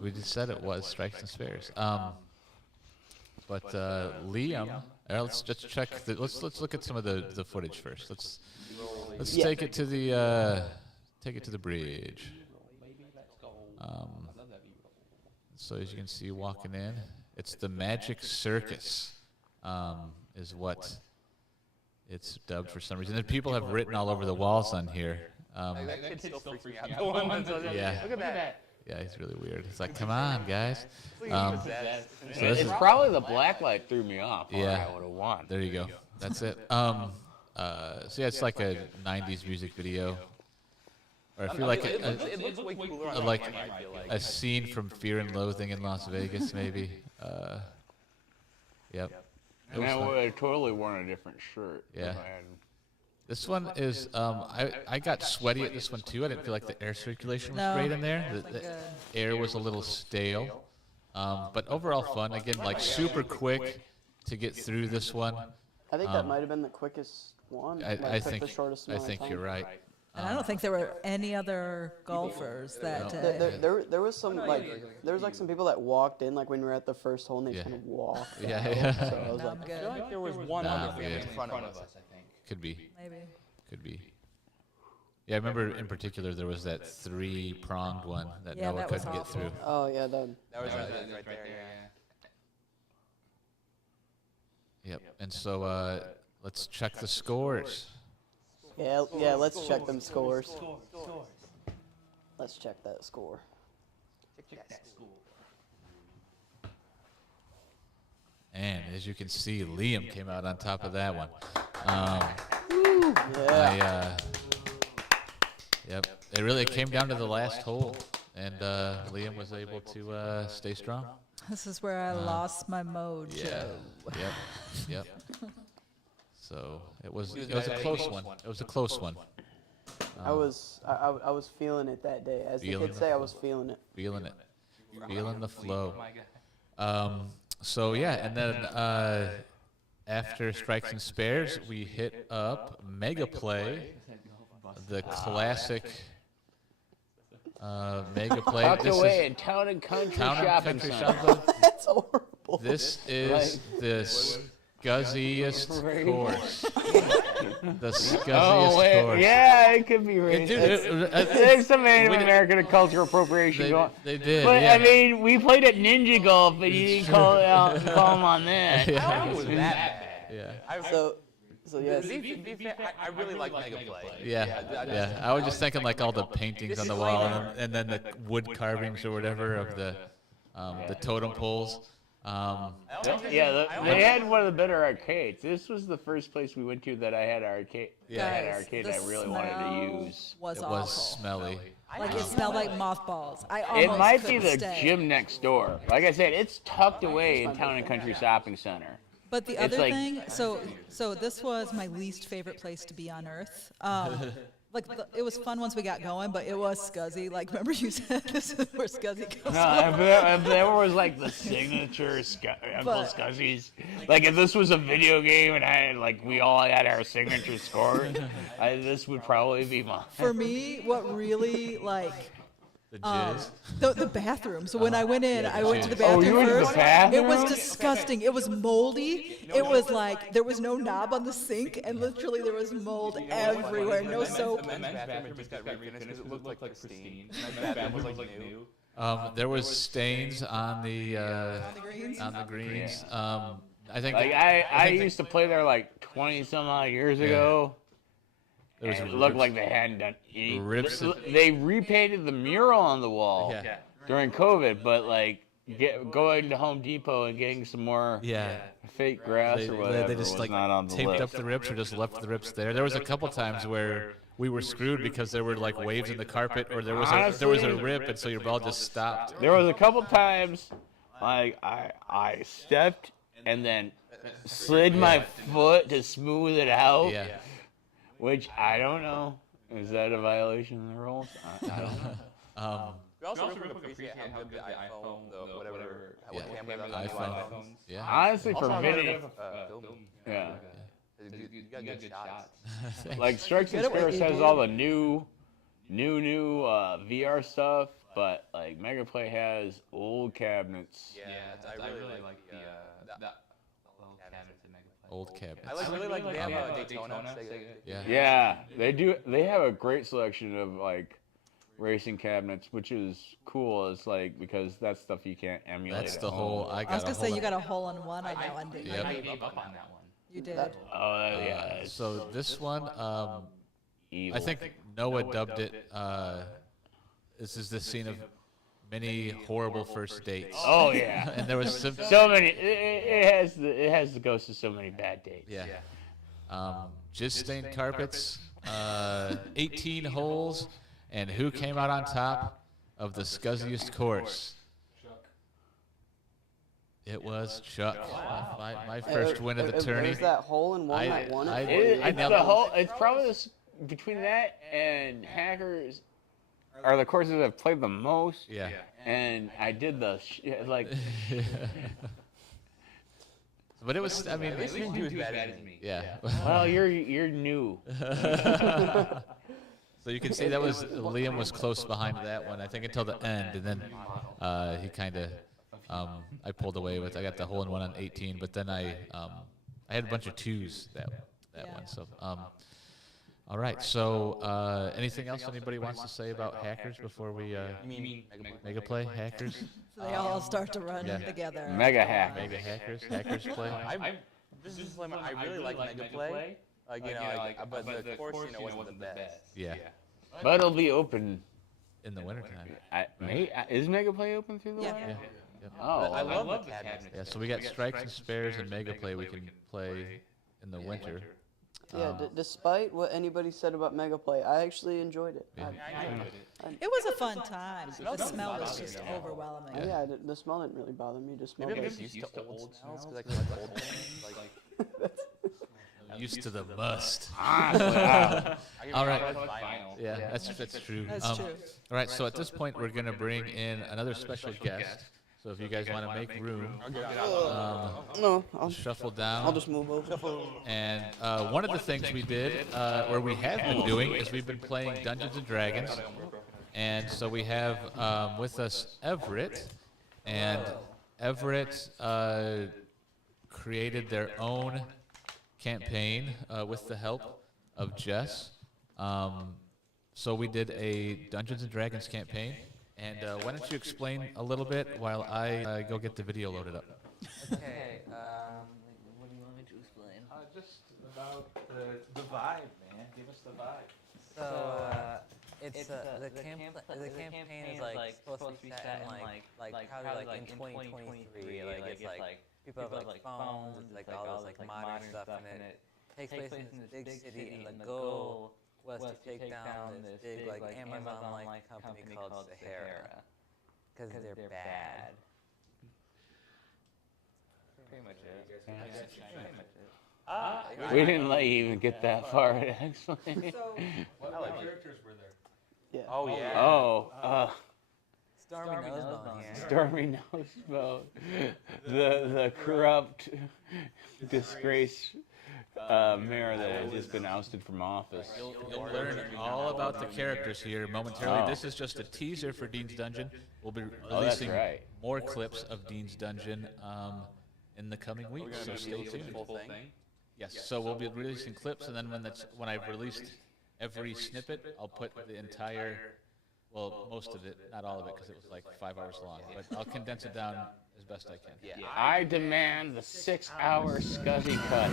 We just said it was Strikes and Spares. But Liam, let's just check. Let's look at some of the footage first. Let's Yeah. take it to the bridge. So as you can see, walking in, it's the Magic Circus, is what it's dubbed for some reason. And people have written all over the walls on here. That kid still freaks me out. The one that's Yeah. Look at that. Yeah, he's really weird. It's like, come on, guys. Look Um, at that. So this It's is, probably the black light threw me off. Or Yeah. I would have won. there you go. That's it. So yeah, it's like a '90s music video, or I feel like It looks way cooler on like the camera, I feel like. a scene from Fear and Loathing in Las Vegas, maybe. Yep. It And was I fun. would have totally worn a different shirt. if Yeah. I had- This one is. I got sweaty at this one too. I didn't feel like the air circulation was No. great in there. It's like The a- air was a little stale. But overall fun. Again, like super quick to get through this one. I think that might have been the quickest one. I Took think the shortest amount of think time. you're right. And I don't think there were any other golfers that. There was some there was like some people that walked in like when we were at the first hole and they Yeah. just kind of walked. Yeah, out. yeah. So I was I'm like, I feel good. like there was one Nah, other family yeah. in front of us, I think. Could be. Maybe. Could be. Yeah, I remember in particular there was that 3-pronged one that Yeah, Noah that was couldn't get awful. through. oh yeah, that. That was right there, yeah. Yep. And so let's check the scores. Yeah, let's check them scores. Let's check that score. And as you can see, Liam came out on top of that one. Yeah. Yep. It came down to the last hole, and Liam was able to stay strong. This is where I lost my mojo. Yeah. Yep. Yep. So it was a close one. It was a close one. I was feeling it that day. As the Feeling kids the say, I flow. was feeling it. Feeling it. Feeling the flow. So yeah, and then after Strikes and Spares, we hit up Mega Play, the classic Mega Play. Tucked This away is in Town and Country Town and Shopping Country Center. Shopping. That's horrible. This is the scuzziest course. The scuzziest course. Yeah, it could be It- racist. dude, There's some Native we did- American cultural appropriation going. They did. But yeah. I mean, we played at Ninja Golf, but you didn't call them on that. I don't think it was that bad. Yeah. So yes. I really like Mega Play. Yeah. I was just thinking like all the paintings on the wall and then the wood carvings or whatever of the totem poles. Yeah, they had one of the better arcades. This was the first place we went to that I had arcade. Yeah. I had an Guys, arcade the I really wanted to use. Was It awful. was smelly. Like it smelled like mothballs. I It almost might be couldn't the stay. gym next door. Like I said, it's tucked away in Town and Country Shopping Center. But the It's other like- thing, so this was my least favorite place to be on earth. It was fun once we got going, but it was scuzzy. Like, remember you said this is where scuzzy goes. No, if there was like the signature Uncle But- Scuzzies. Like if this was a video game and we all had our signature score, this would probably be mine. For me, what really The jizz. the bathroom. So when I went in, I went to the Oh, bathroom you went to the first. bathroom? It was disgusting. It was moldy. It was like there was no knob on the sink, and literally there was mold everywhere. No soap. The men's bathroom just got refinished because it looked like pristine. The men's bathroom was like new. There was stains on the greens? on the greens. I think Like I used to play there like 20 some odd years ago. there was And it looked rips- like they hadn't done any. rips of- They repainted the mural on the wall Yeah. during COVID, but going to Home Depot and getting some more Yeah. fake grass or whatever They just was like not on the taped list. up the rips or just left the rips there. There was a couple times where we were screwed because there were like waves in the carpet or there was a rip and so your ball just stopped. There was a couple times like I stepped and then slid my foot to smooth it out, Yeah. which I don't know. Is that a violation of the rules? I don't know. We also really appreciate how good the iPhone, the whatever, Yeah. what camera that was iPhone. on iPhones. Yeah. Honestly, for Also, video, film. yeah. Dude, you got good shots. Like Strikes and Get away, Spares has dude. all the new VR stuff, but like Mega Play has old cabinets. Yeah, I really like the Little cabinets in Mega Play. Old cabinets. I really like they have a Daytona. Yeah. Yeah, they do. They have a great selection of like racing cabinets, which is cool. It's like because that's stuff you can't emulate. That's at the home. whole. I was gonna say you got a hole in one on that one, didn't you? Yep. I gave up on that one. You did. Oh yeah. it's So this one, evil. I think Noah dubbed it. This is the scene of many horrible first dates. Oh yeah. And there was some. So many. It has the ghost of so many bad dates. Yeah. Jizz stained carpets, 18 holes, and who came out on top of the scuzziest course? It was Chuck. My first win of the tourney. There's that hole in one that won it. It's nailed the it. whole. It's probably between that and Hackers are the courses I've played the most. Yeah. And I did like. But it was. I mean, At least you didn't do as bad as me. yeah. Well, you're new. So you can see that was Liam was close behind that one. I think until the end, and then he kind of. I pulled away with. I got the hole in one on 18, but then I had a bunch of twos that one. So all right. So anything else anybody wants to say about Hackers before we You mean Mega Play Hackers? So they all start to run Yeah. together. Mega hack. Mega Hackers Play. This is I really like Mega Play. But the course, wasn't the best. Yeah. But it'll be open. In the wintertime. Is Mega Play open through the Yeah. winter? Yeah. Yep. Oh, I love the cabinets. Yeah. So we got Strikes and Spares and Mega Play. We can play in the winter. Yeah, despite what anybody said about Mega Play, I actually enjoyed it. Yeah. It was a fun time. The smell was just overwhelming. Yeah, the smell didn't really bother me. Just smelled Maybe I'm like just used to old smells because I collect old things. used to the must. Wow. All right. Vinyl. Yeah, that's true. That's true. All right, so at this point, we're going to bring in another special guest. So if you guys want to make room, No, I'll shuffle down. I'll just move over. And one of the things we did, or we have been doing, is we've been playing Dungeons and Dragons. And so we have with us Everett, and Everett created their own campaign with the help of Jess. So we did a Dungeons and Dragons campaign. And why don't you explain a little bit while I go get the video loaded up? Okay, what do you want me to explain? Just about the vibe, man. Give us the vibe. So, it's the campaign is like supposed to be set in probably like in 2023. Like it's like people have like phones, it's like all this like modern stuff, and it takes place in this big city, and the goal was to take down this big like Amazon-like company called Sahara, because they're bad. Pretty much it. We didn't let you even get that far, actually. What characters were there? Yeah. Oh yeah. Oh, Stormy Nosebone here. Stormy Nosebone, the corrupt, disgraced mayor that has just been ousted from office. You'll learn all about the characters here momentarily. Oh. This is just a teaser for Dean's Dungeon. We'll be Oh, that's releasing right. more clips of Dean's Dungeon in the coming weeks, so stay tuned. Yes, so we'll be releasing clips, and then when I've released every snippet, I'll put the entire, well, most of it, not all of it, because it was like 5 hours long, but I'll condense it down as best I can. Yeah. I demand the 6-hour scuzzy cut.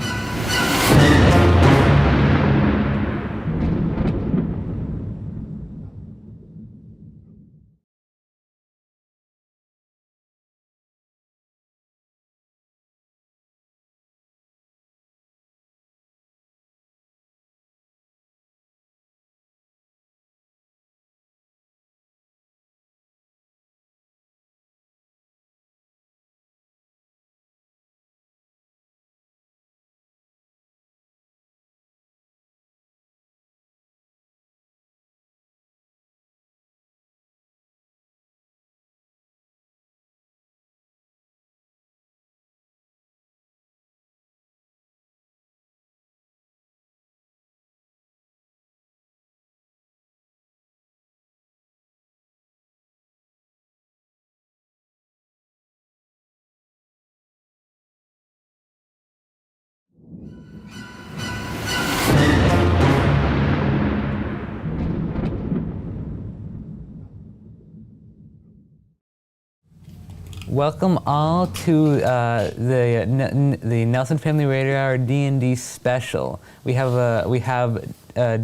Welcome all to the Nelson Family Radio Hour D&D special. We have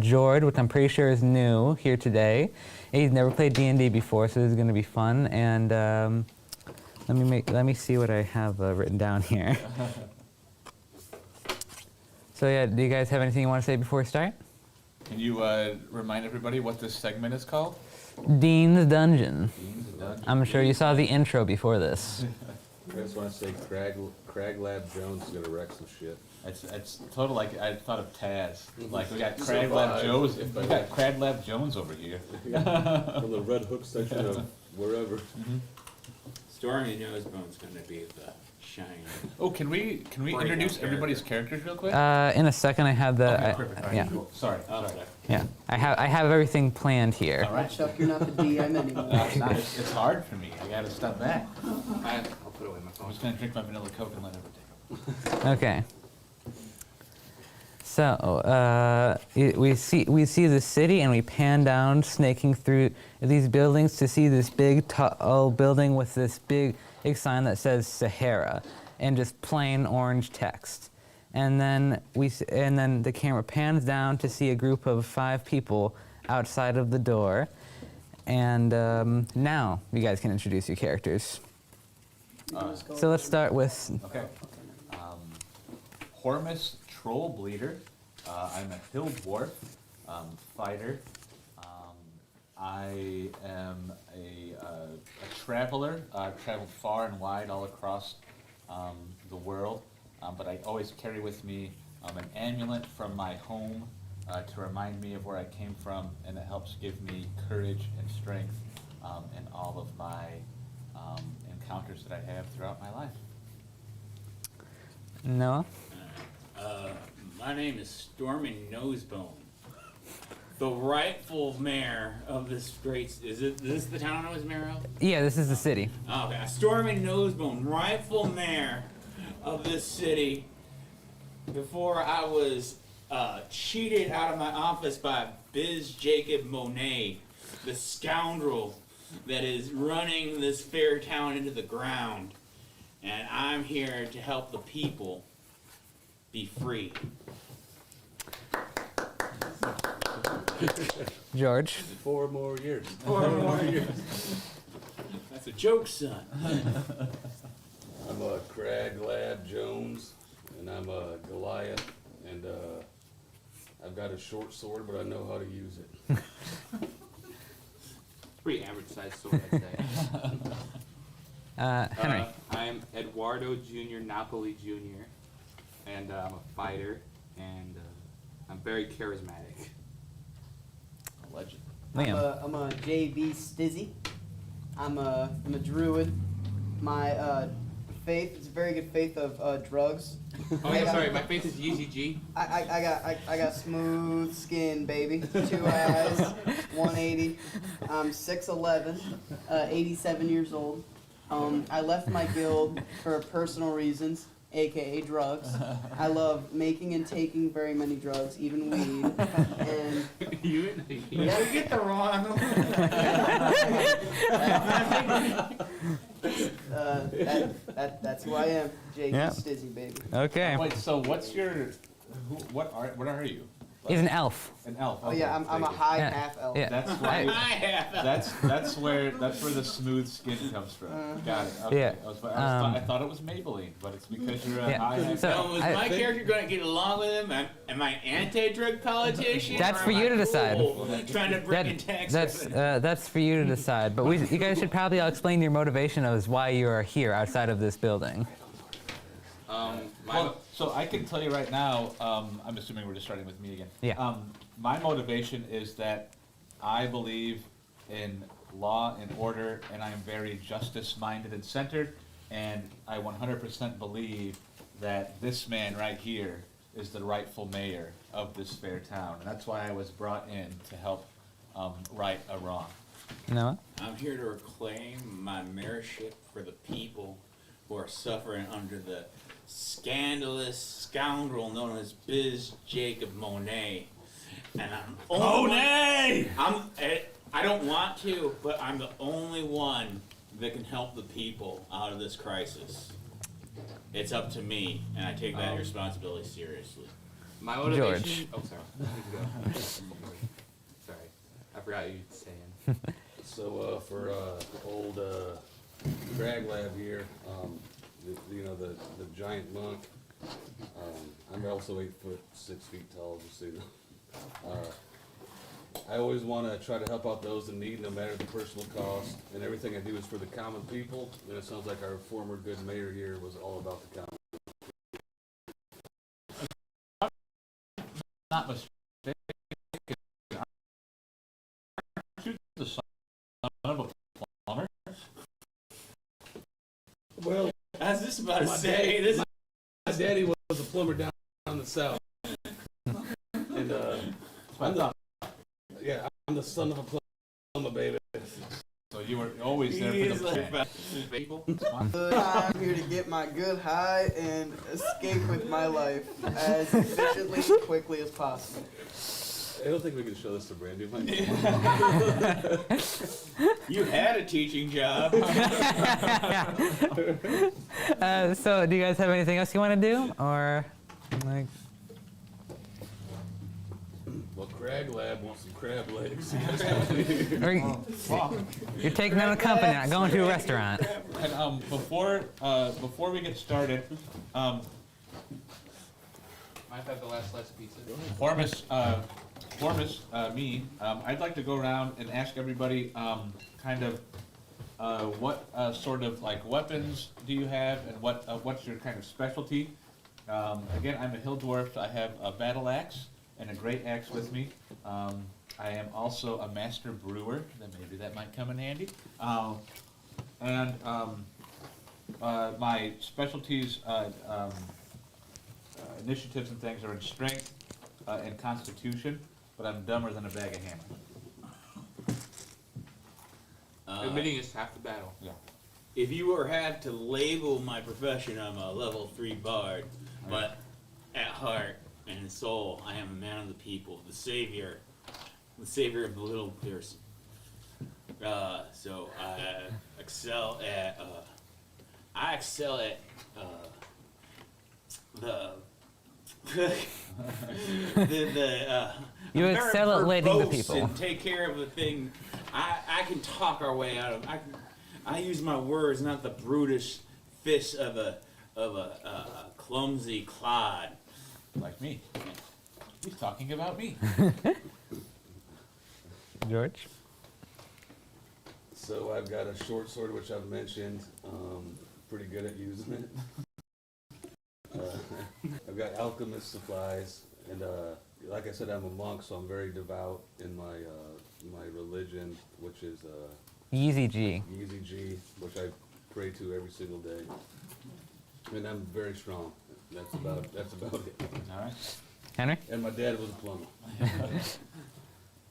Jord, which I'm pretty sure is new here today. He's never played D&D before, so this is going to be fun. And let me see what I have written down here. So yeah, do you guys have anything you want to say before we start? Can you remind everybody what this segment is called? Dean's Dungeon. Dean's Dungeon. I'm sure you saw the intro before this. I just want to say Crag Lab Jones is going to wreck some shit. It's total like I thought of Taz. Like we got Crag Lab Jones. We got Crag Lab Jones over here. From the Red Hook section of wherever. Stormy Nosebone's going to be the shine. Oh, can we introduce everybody's characters real quick? In a second, I have the. Okay, perfect. All right, yeah. cool. Sorry. Yeah, I have everything planned here. All right. Chuck, you're not the DM anymore. It's hard for me. I gotta step back. I'll put away my I'm phone. just gonna drink my vanilla Coke and let everything. Okay. So we see the city, and we pan down, snaking through these buildings to see this big tall building with this big sign that says Sahara, and just plain orange text. And then the camera pans down to see a group of 5 people outside of the door. And now you guys can introduce your characters. So let's start with. Okay. Hormus Troll Bleeder. I'm a hill dwarf fighter. I am a traveler. Traveled far and wide all across the world. But I always carry with me an amulet from my home to remind me of where I came from, and it helps give me courage and strength in all of my encounters that I have throughout my life. Noah? My name is Stormy Nosebone, the rightful mayor of this great. Is this the town I was mayor of? Yeah, this is the city. Okay, Stormy Nosebone, rightful mayor of this city. Before I was cheated out of my office by Biz Jacob Monet, the scoundrel that is running this fair town into the ground. And I'm here to help the people be free. George? 4 more years. 4 more years. That's a joke, son. I'm a Crag Lab Jones, and I'm a Goliath, and I've got a short sword, but I know how to use it. Pretty average sized sword, I'd say. Henry? I'm Eduardo Jr. Napoli Jr. And I'm a fighter, and I'm very charismatic. A legend. Liam? I'm a JB Stizzy. I'm a druid. My faith is a very good faith of drugs. Oh yeah, sorry, my faith is Yeezy G. I got smooth skin, baby. 2 eyes, 180. I'm 6'11", 87 years old. I left my guild for personal reasons, aka drugs. I love making and taking very many drugs, even weed. And You get the wrong one. that's who I am, JB Yeah. Stizzy, baby. Okay. Wait, so what's your, what are you? He's an elf. An elf. Oh yeah, okay, I'm a thank you. high Yeah. half elf. Yeah. That's why. I have. That's where the smooth skin comes from. Got it. Okay. Yeah. I thought it was Maybelline, but it's because you're a Yeah. high. So- Now, was my character going to get along with him? Am I anti-drug politician? That's or for am you I to decide. cool, trying to bring in tax revenue? That's for you to decide. But you guys should probably explain your motivation as why you are here outside of this building. Well, so I can tell you right now. I'm assuming we're just starting with me again. Yeah. My motivation is that I believe in law and order, and I am very justice-minded and centered, and I 100% believe that this man right here is the rightful mayor of this fair town, and that's why I was brought in to help right a wrong. Noah? I'm here to reclaim my mayorship for the people who are suffering under the scandalous scoundrel known as Biz Jacob Monet. And I'm Monet! I don't want to, but I'm the only one that can help the people out of this crisis. It's up to me, and I take that responsibility seriously. My motivation. George. Oh, sorry. You go. Sorry, I forgot you saying. So for old Crag Lab here, the giant monk. I'm also 8'6" tall, just so you know. I always want to try to help out those in need, no matter the personal cost, and everything I do is for the common people. And it sounds like our former good mayor here was all about the common. Not mistaken. Aren't you the son of a plumber? Well, I was just about to My say, dad- this my daddy was a plumber down in the south, and I'm the son of a plumber, baby. So you were always there He's for like the about people. I'm here to get my good high and escape with my life as efficiently and quickly as possible. I don't think we can show this to Brandy. You had a teaching job. So do you guys have anything else you want to do? Or, like... Well, Crag Lab wants some crab legs. You're taking on a company, not going to a restaurant. And before we get started, Might have the last slice of pizza. I'd like to go around and ask everybody what sort of like weapons do you have, and what's your kind of specialty, Again, I'm a hill dwarf. I have a battle axe and a great axe with me. I am also a master brewer. Then maybe that might come in handy. My specialties, initiatives and things are in strength and constitution, but I'm dumber than a bag of hammers. Admitting is half the battle. Yeah. If you were have to label my profession, I'm a level 3 bard, but at heart and soul, I am a man of the people, the savior of the little person. So I excel at the You I'm excel very at leading the verbose people. and take care of a thing. I can talk our way out of. I use my words, not the brutish fist of a clumsy clod. Like me. He's talking about me. George? So I've got a short sword, which I've mentioned. Pretty good at using it. I've got alchemist supplies, and like I said, I'm a monk, so I'm very devout in my my religion, which is Yeezy G. Yeezy G, which I pray to every single day. And I'm very strong. That's about it. All right. Henry? And my dad was a plumber.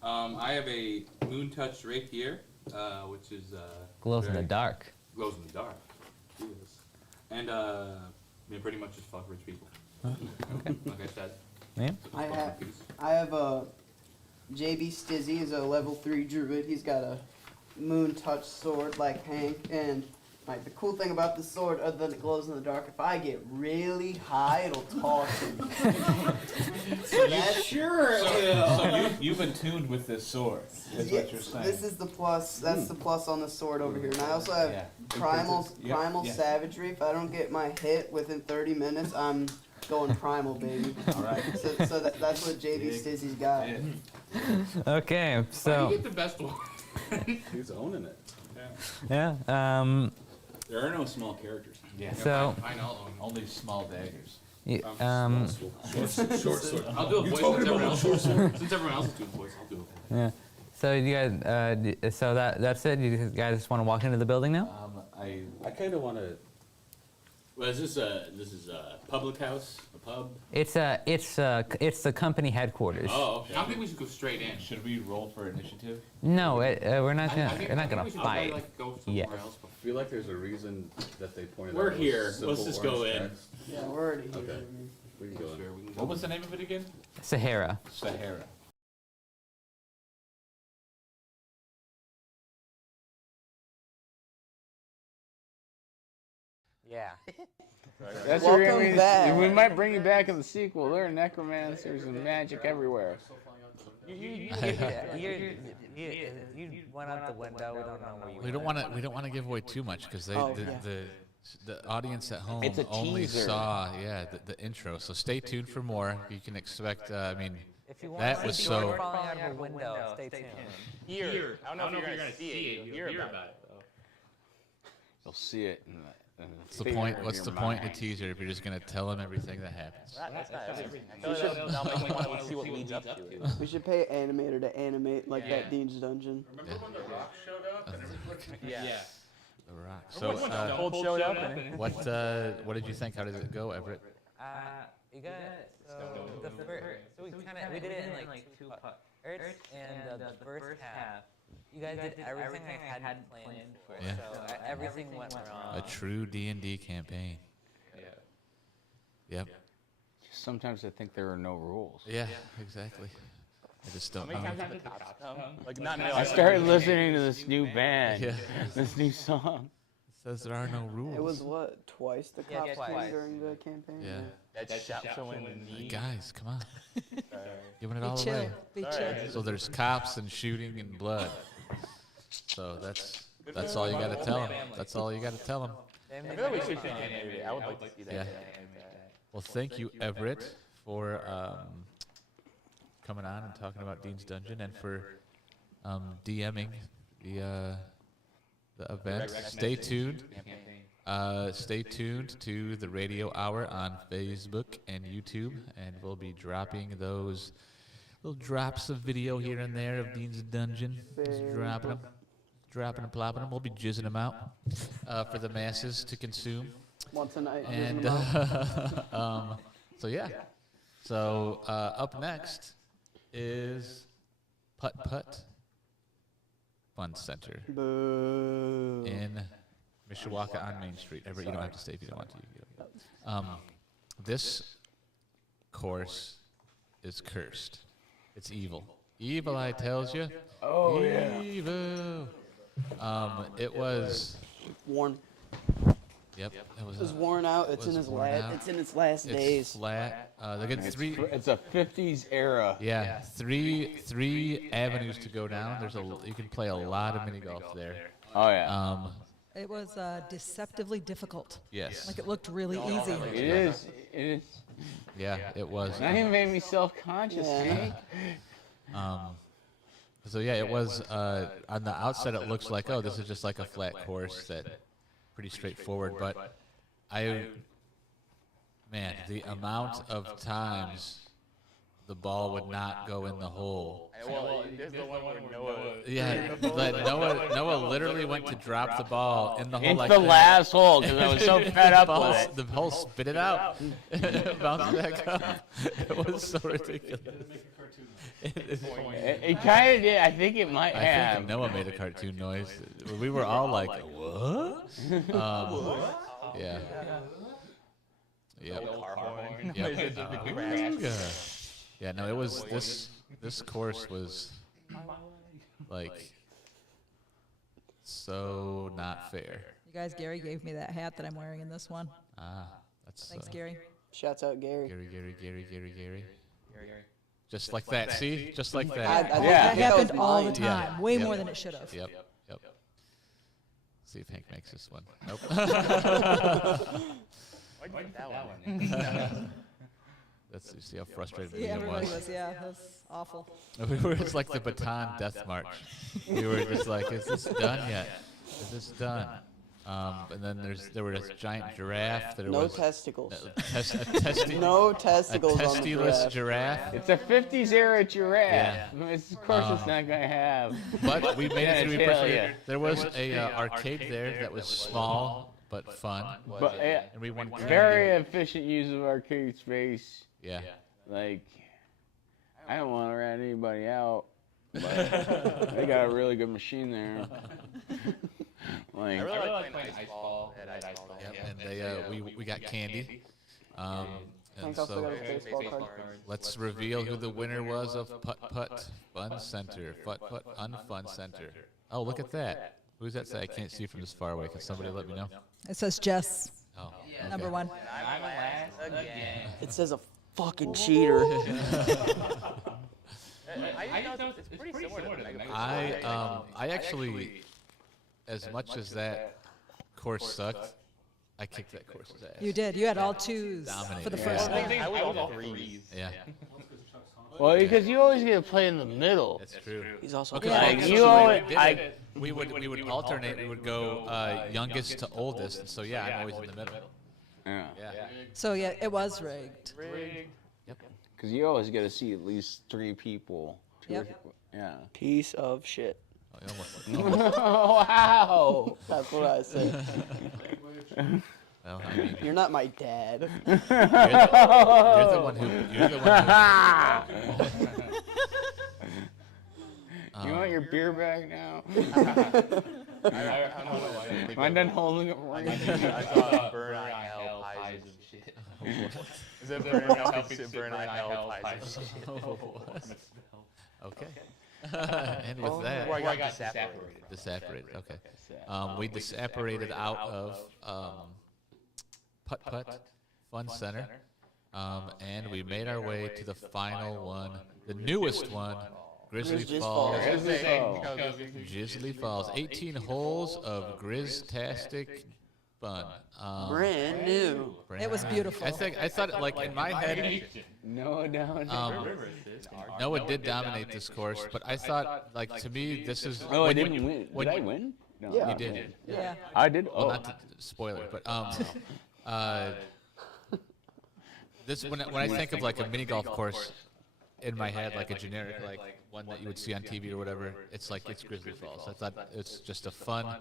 I have a moon touch rapier, which is Glows in the dark. glows in the dark. Jesus. And I mean, pretty much just fuck rich people. Like I said. Yeah. I have a JB Stizzy is a level 3 druid. He's got a moon touch sword like Hank, and like the cool thing about the sword, other than it glows in the dark, if I get really high, it'll talk to me. So that's Sure it will. So you've been tuned with this sword, is what you're saying. This is the plus. That's the plus on the sword over here. And I also have primal savagery. If I don't get my hit within 30 minutes, I'm going primal, baby. All right. So that's what JB Stizzy's got. Okay, You so get the best one. He's owning it. yeah. There are no small characters. Yeah. So I know. Only small daggers. Short sword. I'll do a voice since everyone else. Since everyone else is doing voice, I'll do it. yeah. So you guys, so that's it. You guys just want to walk into the building now? I kind of want to. Well, is this a public house, a pub? It's the company headquarters. Oh, okay. I don't think we should go straight in. Should we roll for initiative? No, we're not I gonna think- we're I not think gonna we should probably, fight. like, go somewhere Yeah. else. I feel like there's a reason that they pointed We're out. here. those Let's simple just go orange in. text. Yeah, we're already here. Okay. We can go in. Sure, we can What was the name of it again? Sahara. Sahara. Yeah. That's Welcome what I mean. back. We might bring you back in the sequel. There are necromancers and magic everywhere. You went out the window. We don't know where you We don't want to give away too much because the audience at home It's a only teaser. saw the intro. So stay tuned for more. You can expect. I mean, If you want that to was see so. George falling out of a window, stay tuned. Here. I don't know if you're gonna see it. You'll hear about it. You'll see it. In the What's the point? What's the point in the teaser if you're just gonna tell them everything that happens? That's not everything. I feel like that'll make me want to see what leads up to it. We should pay an animator to animate like that Dean's Dungeon. Remember when The Rock showed up? Yeah. The Rock. So, Cold showed up. And what did you think? How did it go, Everett? You got we did it in like 2 parts, and the first half, you guys did everything I hadn't planned for. Yeah. So everything went wrong. A true D&D campaign. Yep. Sometimes I think there are no rules. Yeah. Exactly. I just don't know. like not in I started listening to this new band, Yeah. this new song. It says there are no rules. It was what, twice the Yeah, cops twice. during the campaign? Yeah. That shot showing me. Guys, come on. Giving it Be all chill. away. Be chill. So there's cops and shooting and blood. So that's all you got to tell them. That's all you got to tell them. I feel like we should see that maybe. I would like to see that. Yeah. Well, thank you, Everett, for coming on and talking about Dean's Dungeon and for DMing the event. Stay tuned. Stay tuned to the Radio Hour on Facebook and YouTube, and we'll be dropping those little drops of video here and there of Dean's Dungeon. Just dropping them, plopping them. We'll be jizzing them out for the masses to consume. Once a night. And so yeah. So up next is Putt Putt Fun Center Boo. in Mishawaka on Main Street. You don't have to stay if you don't want to. This course is cursed. It's evil. Evil, I tells you. Oh, evil. It was Worn. Yep. It was worn out. It's in its last days. It's flat. They get three. It's a 50s era. Yeah, three avenues to go down. You can play a lot of mini golf there. Oh yeah. It was deceptively difficult. Yes. Like it looked really easy. It is. It is. Yeah, it was. That even made me self-conscious, Hank. So yeah, it was. On the outset, it looks like, oh, this is just like a flat course that, pretty straightforward. But the amount of times the ball would not go in the hole. Well, there's the one where Noah. Yeah, but Noah literally went to drop the ball in the hole. It's like the that. last hole because I was so fed up with it. The hole spit it out. It bounced back up. It was so ridiculous. It kind of did. I think it might have. I think Noah made a cartoon noise. We were all like, what? Yeah. Yep. Yep. Yeah, no, it was this course was like so not fair. You guys, Gary gave me that hat that I'm wearing in this one. That's Thanks, Gary. Shouts out Gary. Gary. Just like that, see? Just like that. That happened all the time, way more than it should have. Yep. See if Hank makes this one. Nope. Why'd you put that one? You see how frustrated Yeah, everyone everybody was. was. Yeah, that's awful. We were just like the baton death march. We were just like, is this done yet? Is this done? And then there was this giant giraffe. No testicles. No testicles A on the testiless giraffe. It's a 50s era giraffe. Yeah. Of course, it's not gonna have. But we made it through. We Hell persevered. There was a arcade there that was small but fun. But and we won very efficient use of arcade space. Yeah. Like, I don't want to rat anybody out, but they got a really good machine there. I really like playing ice ball. And we got candy. And Hank also got a baseball card. let's reveal who the winner was of Putt Putt Fun Center. Putt Putt Unfun Center. Oh, look at that. Who's that say? I can't see from this far away. Can somebody let me know? It says Jess, Oh, okay. number one. I'm last again. It says a fucking cheater. It's pretty similar to the Mega I actually, as much as that course sucked, I kicked that course's ass. You did. You had all twos Dominated. for the Yeah. first one. I was all threes. Yeah, Well, because you always get to play in the middle. that's true. He's also Okay, Yeah. Like, you always, we would alternate. We would go youngest to oldest, and so yeah, I'm always in the middle. yeah. Yeah. So yeah, it was rigged. Because you always get to see at least 3 people. Yep. Yeah. piece of shit. Wow. That's what I said. Well, I mean, You're not my dad. you're the one who. You want your beer back now? I don't know why. Am I done holding it right? I saw burn on hell pies and shit. Is it burn on hell pies and shit? Okay. And with that, Before I got separated. disapparated. Okay. We disapparated out of Putt Putt Fun Center, and we made our way to the final one, the newest one, Grizzly Falls. Grizzly Falls. 18 holes of Grizz-tastic fun. Brand new. It was beautiful. I thought, like, in my head, No, no. Noah did dominate this course, but I thought, like, to me, this is. Oh, I when didn't you- win. when Did I you- win? No, Yeah. You did. Yeah. I did. Well, Oh, not to, spoiler, but this when I think of like a mini golf course in my head, like a generic like one that you would see on TV or whatever, it's Grizzly Falls. I thought it's just a fun.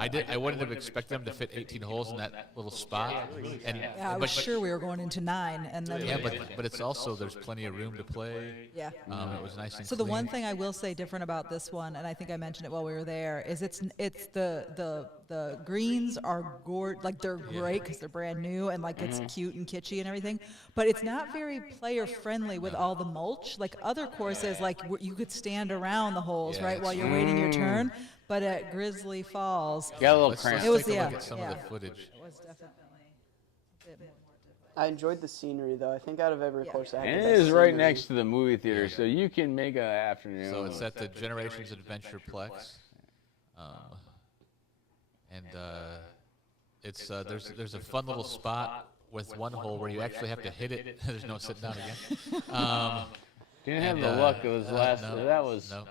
I wouldn't have expected them to fit 18 holes in that little spot. And Yeah, I was sure we were going into 9, and then yeah, but it's also there's plenty of room to play. yeah. It was nice and So the clean. one thing I will say different about this one, and I think I mentioned it while we were there, is it's the greens are like they're great because they're brand new and like it's cute and kitschy and everything, but it's not very player friendly with all the mulch. Like other courses, like you could stand around the holes Yeah, right while you're waiting your turn, but at Grizzly Falls, got a little Let's cramped. It was- take a yeah, look at some yeah. of the footage. it was definitely a bit more. I enjoyed the scenery though. I think out of every course I had. And the it best is right scenery. next to the movie theater, so you can make an afternoon. So it's at the Generations Adventure Plex, and it's there's a fun little spot with one hole where you actually have to hit it. There's no sitting down again. Didn't have and, the luck. It was last. no, that was. No.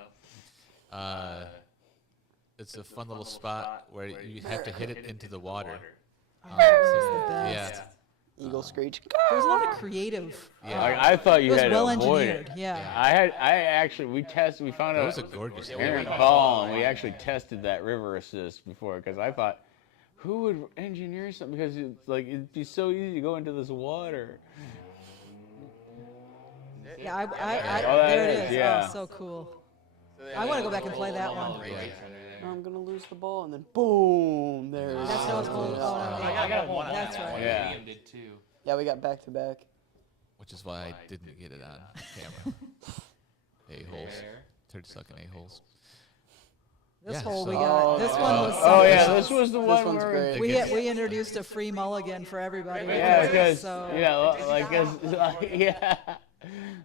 It's a fun little spot where you have to hit it into the water. That was the Yeah. best. Eagle screech. There was a lot of creative. Yeah. I thought It you was had well to avoid engineered. it. Yeah. We found That out. was a gorgeous Aaron area. Paul, and we actually tested that river assist before because I thought, who would engineer something? Because it's like it'd be so easy to go into this water. Yeah, Oh, that there it is, is. yeah. Oh, so cool. I want to go back and play that one. Yeah. I'm gonna lose the ball, and then boom, there it is. That's no cool. Oh, no, I got one on That's that right. one. Yeah. Liam did too. Yeah, we got back to back. Which is why I didn't get it on camera. A-holes. Turd sucking A-holes. This Yeah, hole we so- got. This one was. Oh yeah, something this was the This one one's where. great. We introduced a free mulligan for everybody. Yeah, because So- yeah.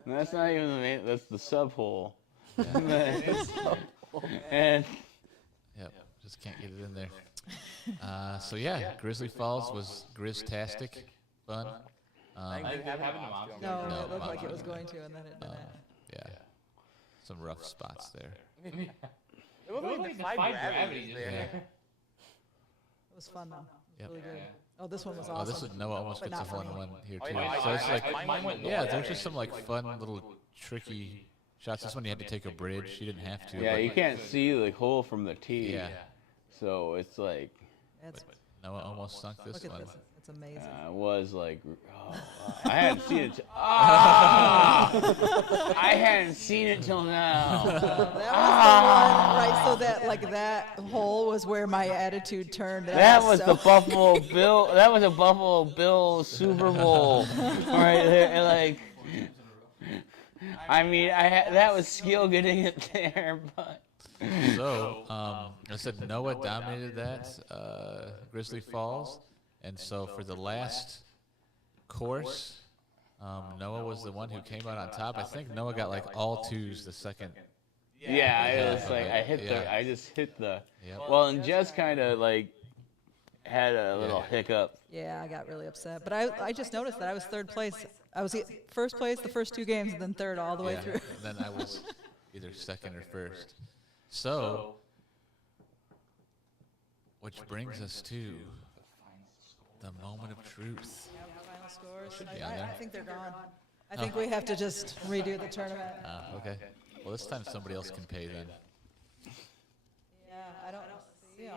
That's not even the main. That's the sub hole. And Yep, just can't get it in there. So yeah, Grizzly Falls was grizz-tastic, fun. No, No, it looked like it mine was didn't. going to, and then it didn't. Yeah, some rough spots there. It wasn't like the 5 gravities there. Yeah. It was fun though. Yep. Really good. Oh, this one was Oh, awesome. this is Noah almost But gets a not for hole in me. one here Oh, too. yeah, So it's like, mine went yeah, lower. there's just some like fun little tricky shots. This one you had to take a bridge. You didn't have to. yeah, but- you can't see the hole from the tee. Yeah. So it's like It's, Noah almost sunk this look at one. this. It's amazing. it was like I hadn't seen it. I hadn't seen it till now. That was the one, right? So that like that hole was where my attitude turned. and I That was so- the Buffalo Bill. That was a Buffalo Bill Super Bowl right there. And like, I mean, that was skill getting it there, but. So, I said Noah dominated that, Grizzly Falls. And so for the last course, Noah was the one who came out on top. I think Noah got like all twos the second. Yeah, it was like I just hit the. Well, and Jess kind of like had a little hiccup. Yeah, I got really upset. But I just noticed that I was third place. I was first place the first 2 games, and then third all the way through. And then I was either second or first. So, which brings us to the moment of truth. Final scores. Should be on there. I think they're gone. I think we have to just redo the tournament. Okay. Well, this time somebody else can pay then. Yeah, I don't see them.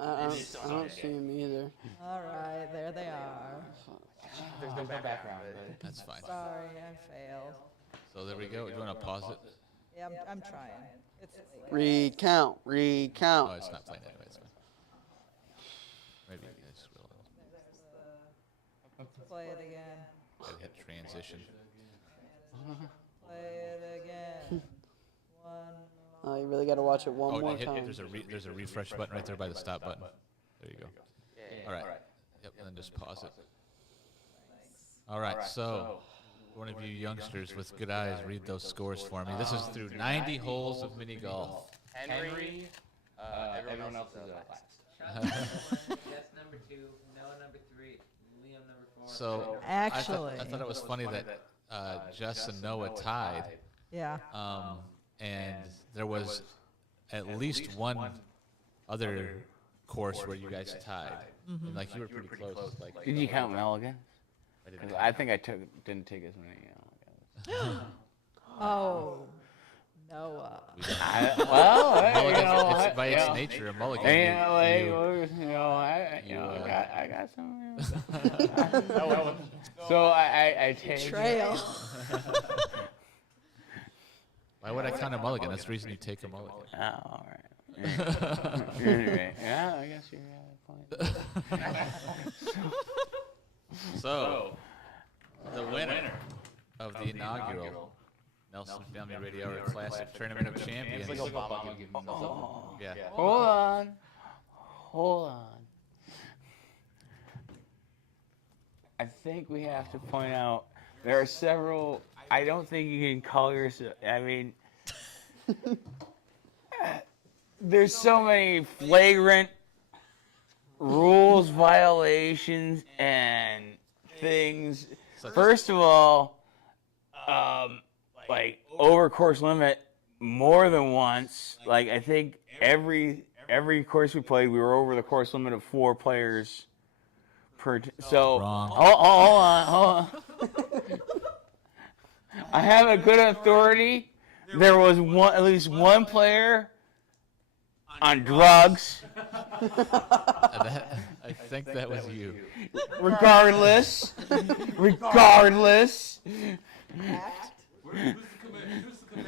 I don't see him either. All right, there they are. There's no background. That's fine. Sorry, I failed. So there we go. You want to pause it? Yeah, I'm trying. It's late. Recount, Oh, recount. it's not playing anyway. It's fine. Maybe you guys will. Let's play it again. Gotta hit transition. Play it again. One. Oh, you really got to watch it one Oh, more hit, time. there's a refresh button right there by the stop button. There you go. All right. Yep, and then just pause it. All right, so one of you youngsters with good eyes, read those scores for me. This is through 90 holes of mini golf. Henry, everyone else is last. Jess number 2, Noah number 3, Liam number 4. So Actually. I thought it was funny that Jess and Noah tied. Yeah. And there was at least one other course where you guys tied. And, like, you were pretty close. Like, Did you count Mulligan? I didn't 'Cause count. I think I didn't take as many. Oh, Noah. It's by its nature a mulligan. I got some. So I take. Trail. Why would I count a mulligan? That's the reason you take a mulligan. Oh, all right. Anyway, yeah, I guess you got a point. So, the winner of the inaugural Nelson Family Radio Hour Classic Tournament of Champions. It's like Obama giving himself Yeah. Hold on. I think we have to point out there are several. I don't think you can call yourself. I mean, there's so many flagrant rules violations and things. First of all, like over course limit more than once. Like I think every course we played, we were over the course limit of 4 players per. So Wrong. Hold on. I have a good authority. There was at least one player on drugs. I think that was you. Regardless.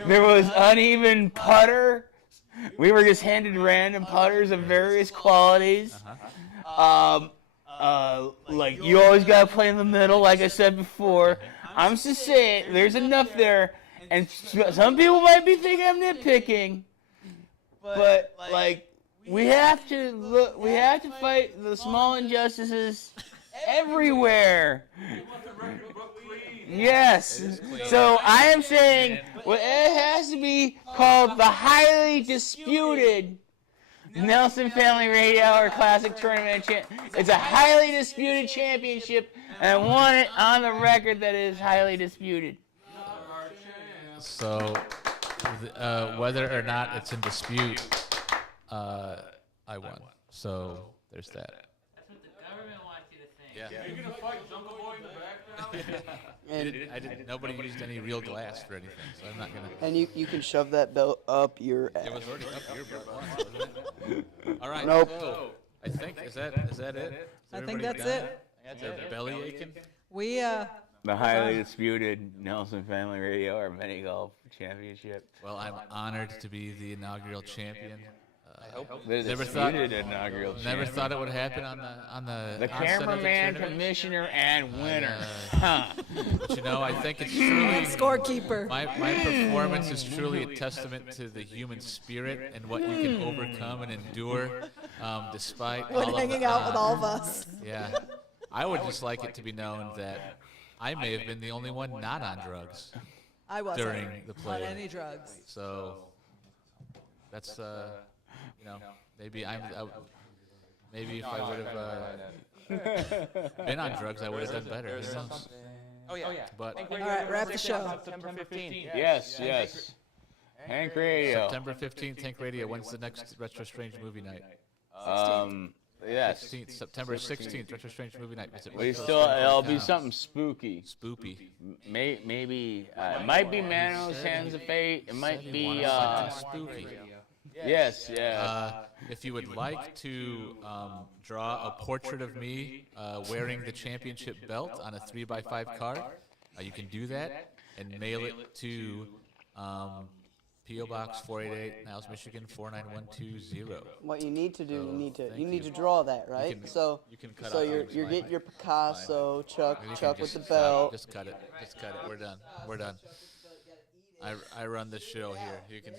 There was uneven putter. We were just handed random putters of various qualities. Like you always gotta play in the middle, like I said before. I'm just saying, there's enough there, and some people might be thinking I'm nitpicking, but like we have to fight the small injustices everywhere. Yes. So I am saying it has to be called the highly disputed Nelson Family Radio Hour Classic Tournament. It's a highly disputed championship, and I want it on the record that it is highly disputed. So, whether or not it's in dispute, I won. So there's that. That's what the government wants you to think. Yeah. Are you gonna fight Jungle Boy in the back now? I didn't. Nobody used any real glass for anything, so I'm not gonna. And you can shove that belt up your ass. It was already up your butt once, wasn't it? All right. Nope. So I think is that it? Is I think everybody that's done? it. Is their belly aching? We The highly disputed Nelson Family Radio Hour Mini Golf Championship. Well, I'm honored to be the inaugural champion. The Never thought- disputed inaugural Never champion. thought it would happen on the The onset of the cameraman, tournament. commissioner, and winner. But you know, I think it's truly scorekeeper. my performance is truly a testament to the human spirit and what you can overcome and endure despite When all of hanging the out with odds. all of us. Yeah, I would just like it to be known that I may have been the only one not on drugs I wasn't during the play. on any drugs. So that's you know, maybe maybe if I would have been on drugs, I would have done better. Who knows? Oh yeah. But All right, wrap the show. September 15th. Yes. Hank Radio. September 15th, Tank Radio. When's the next Retro Strange movie night? Yes. 16th, September 16th, Retro Strange movie night. Visit It'll be something spooky. Spoopy. Maybe it might be Manuel's Hands of Fate. It might be Spooky. yes, yeah. If you would like to draw a portrait of me wearing the championship belt on a 3x5 card, you can do that and mail it to P.O. Box 488, Niles, Michigan 49120. What you need to do, So, you need you. to draw that, right? can- so you can cut so out you're my- getting your Picasso, Chuck You can Chuck with just the stop. belt. Just cut it. Just cut it. We're done. I run the show here. You can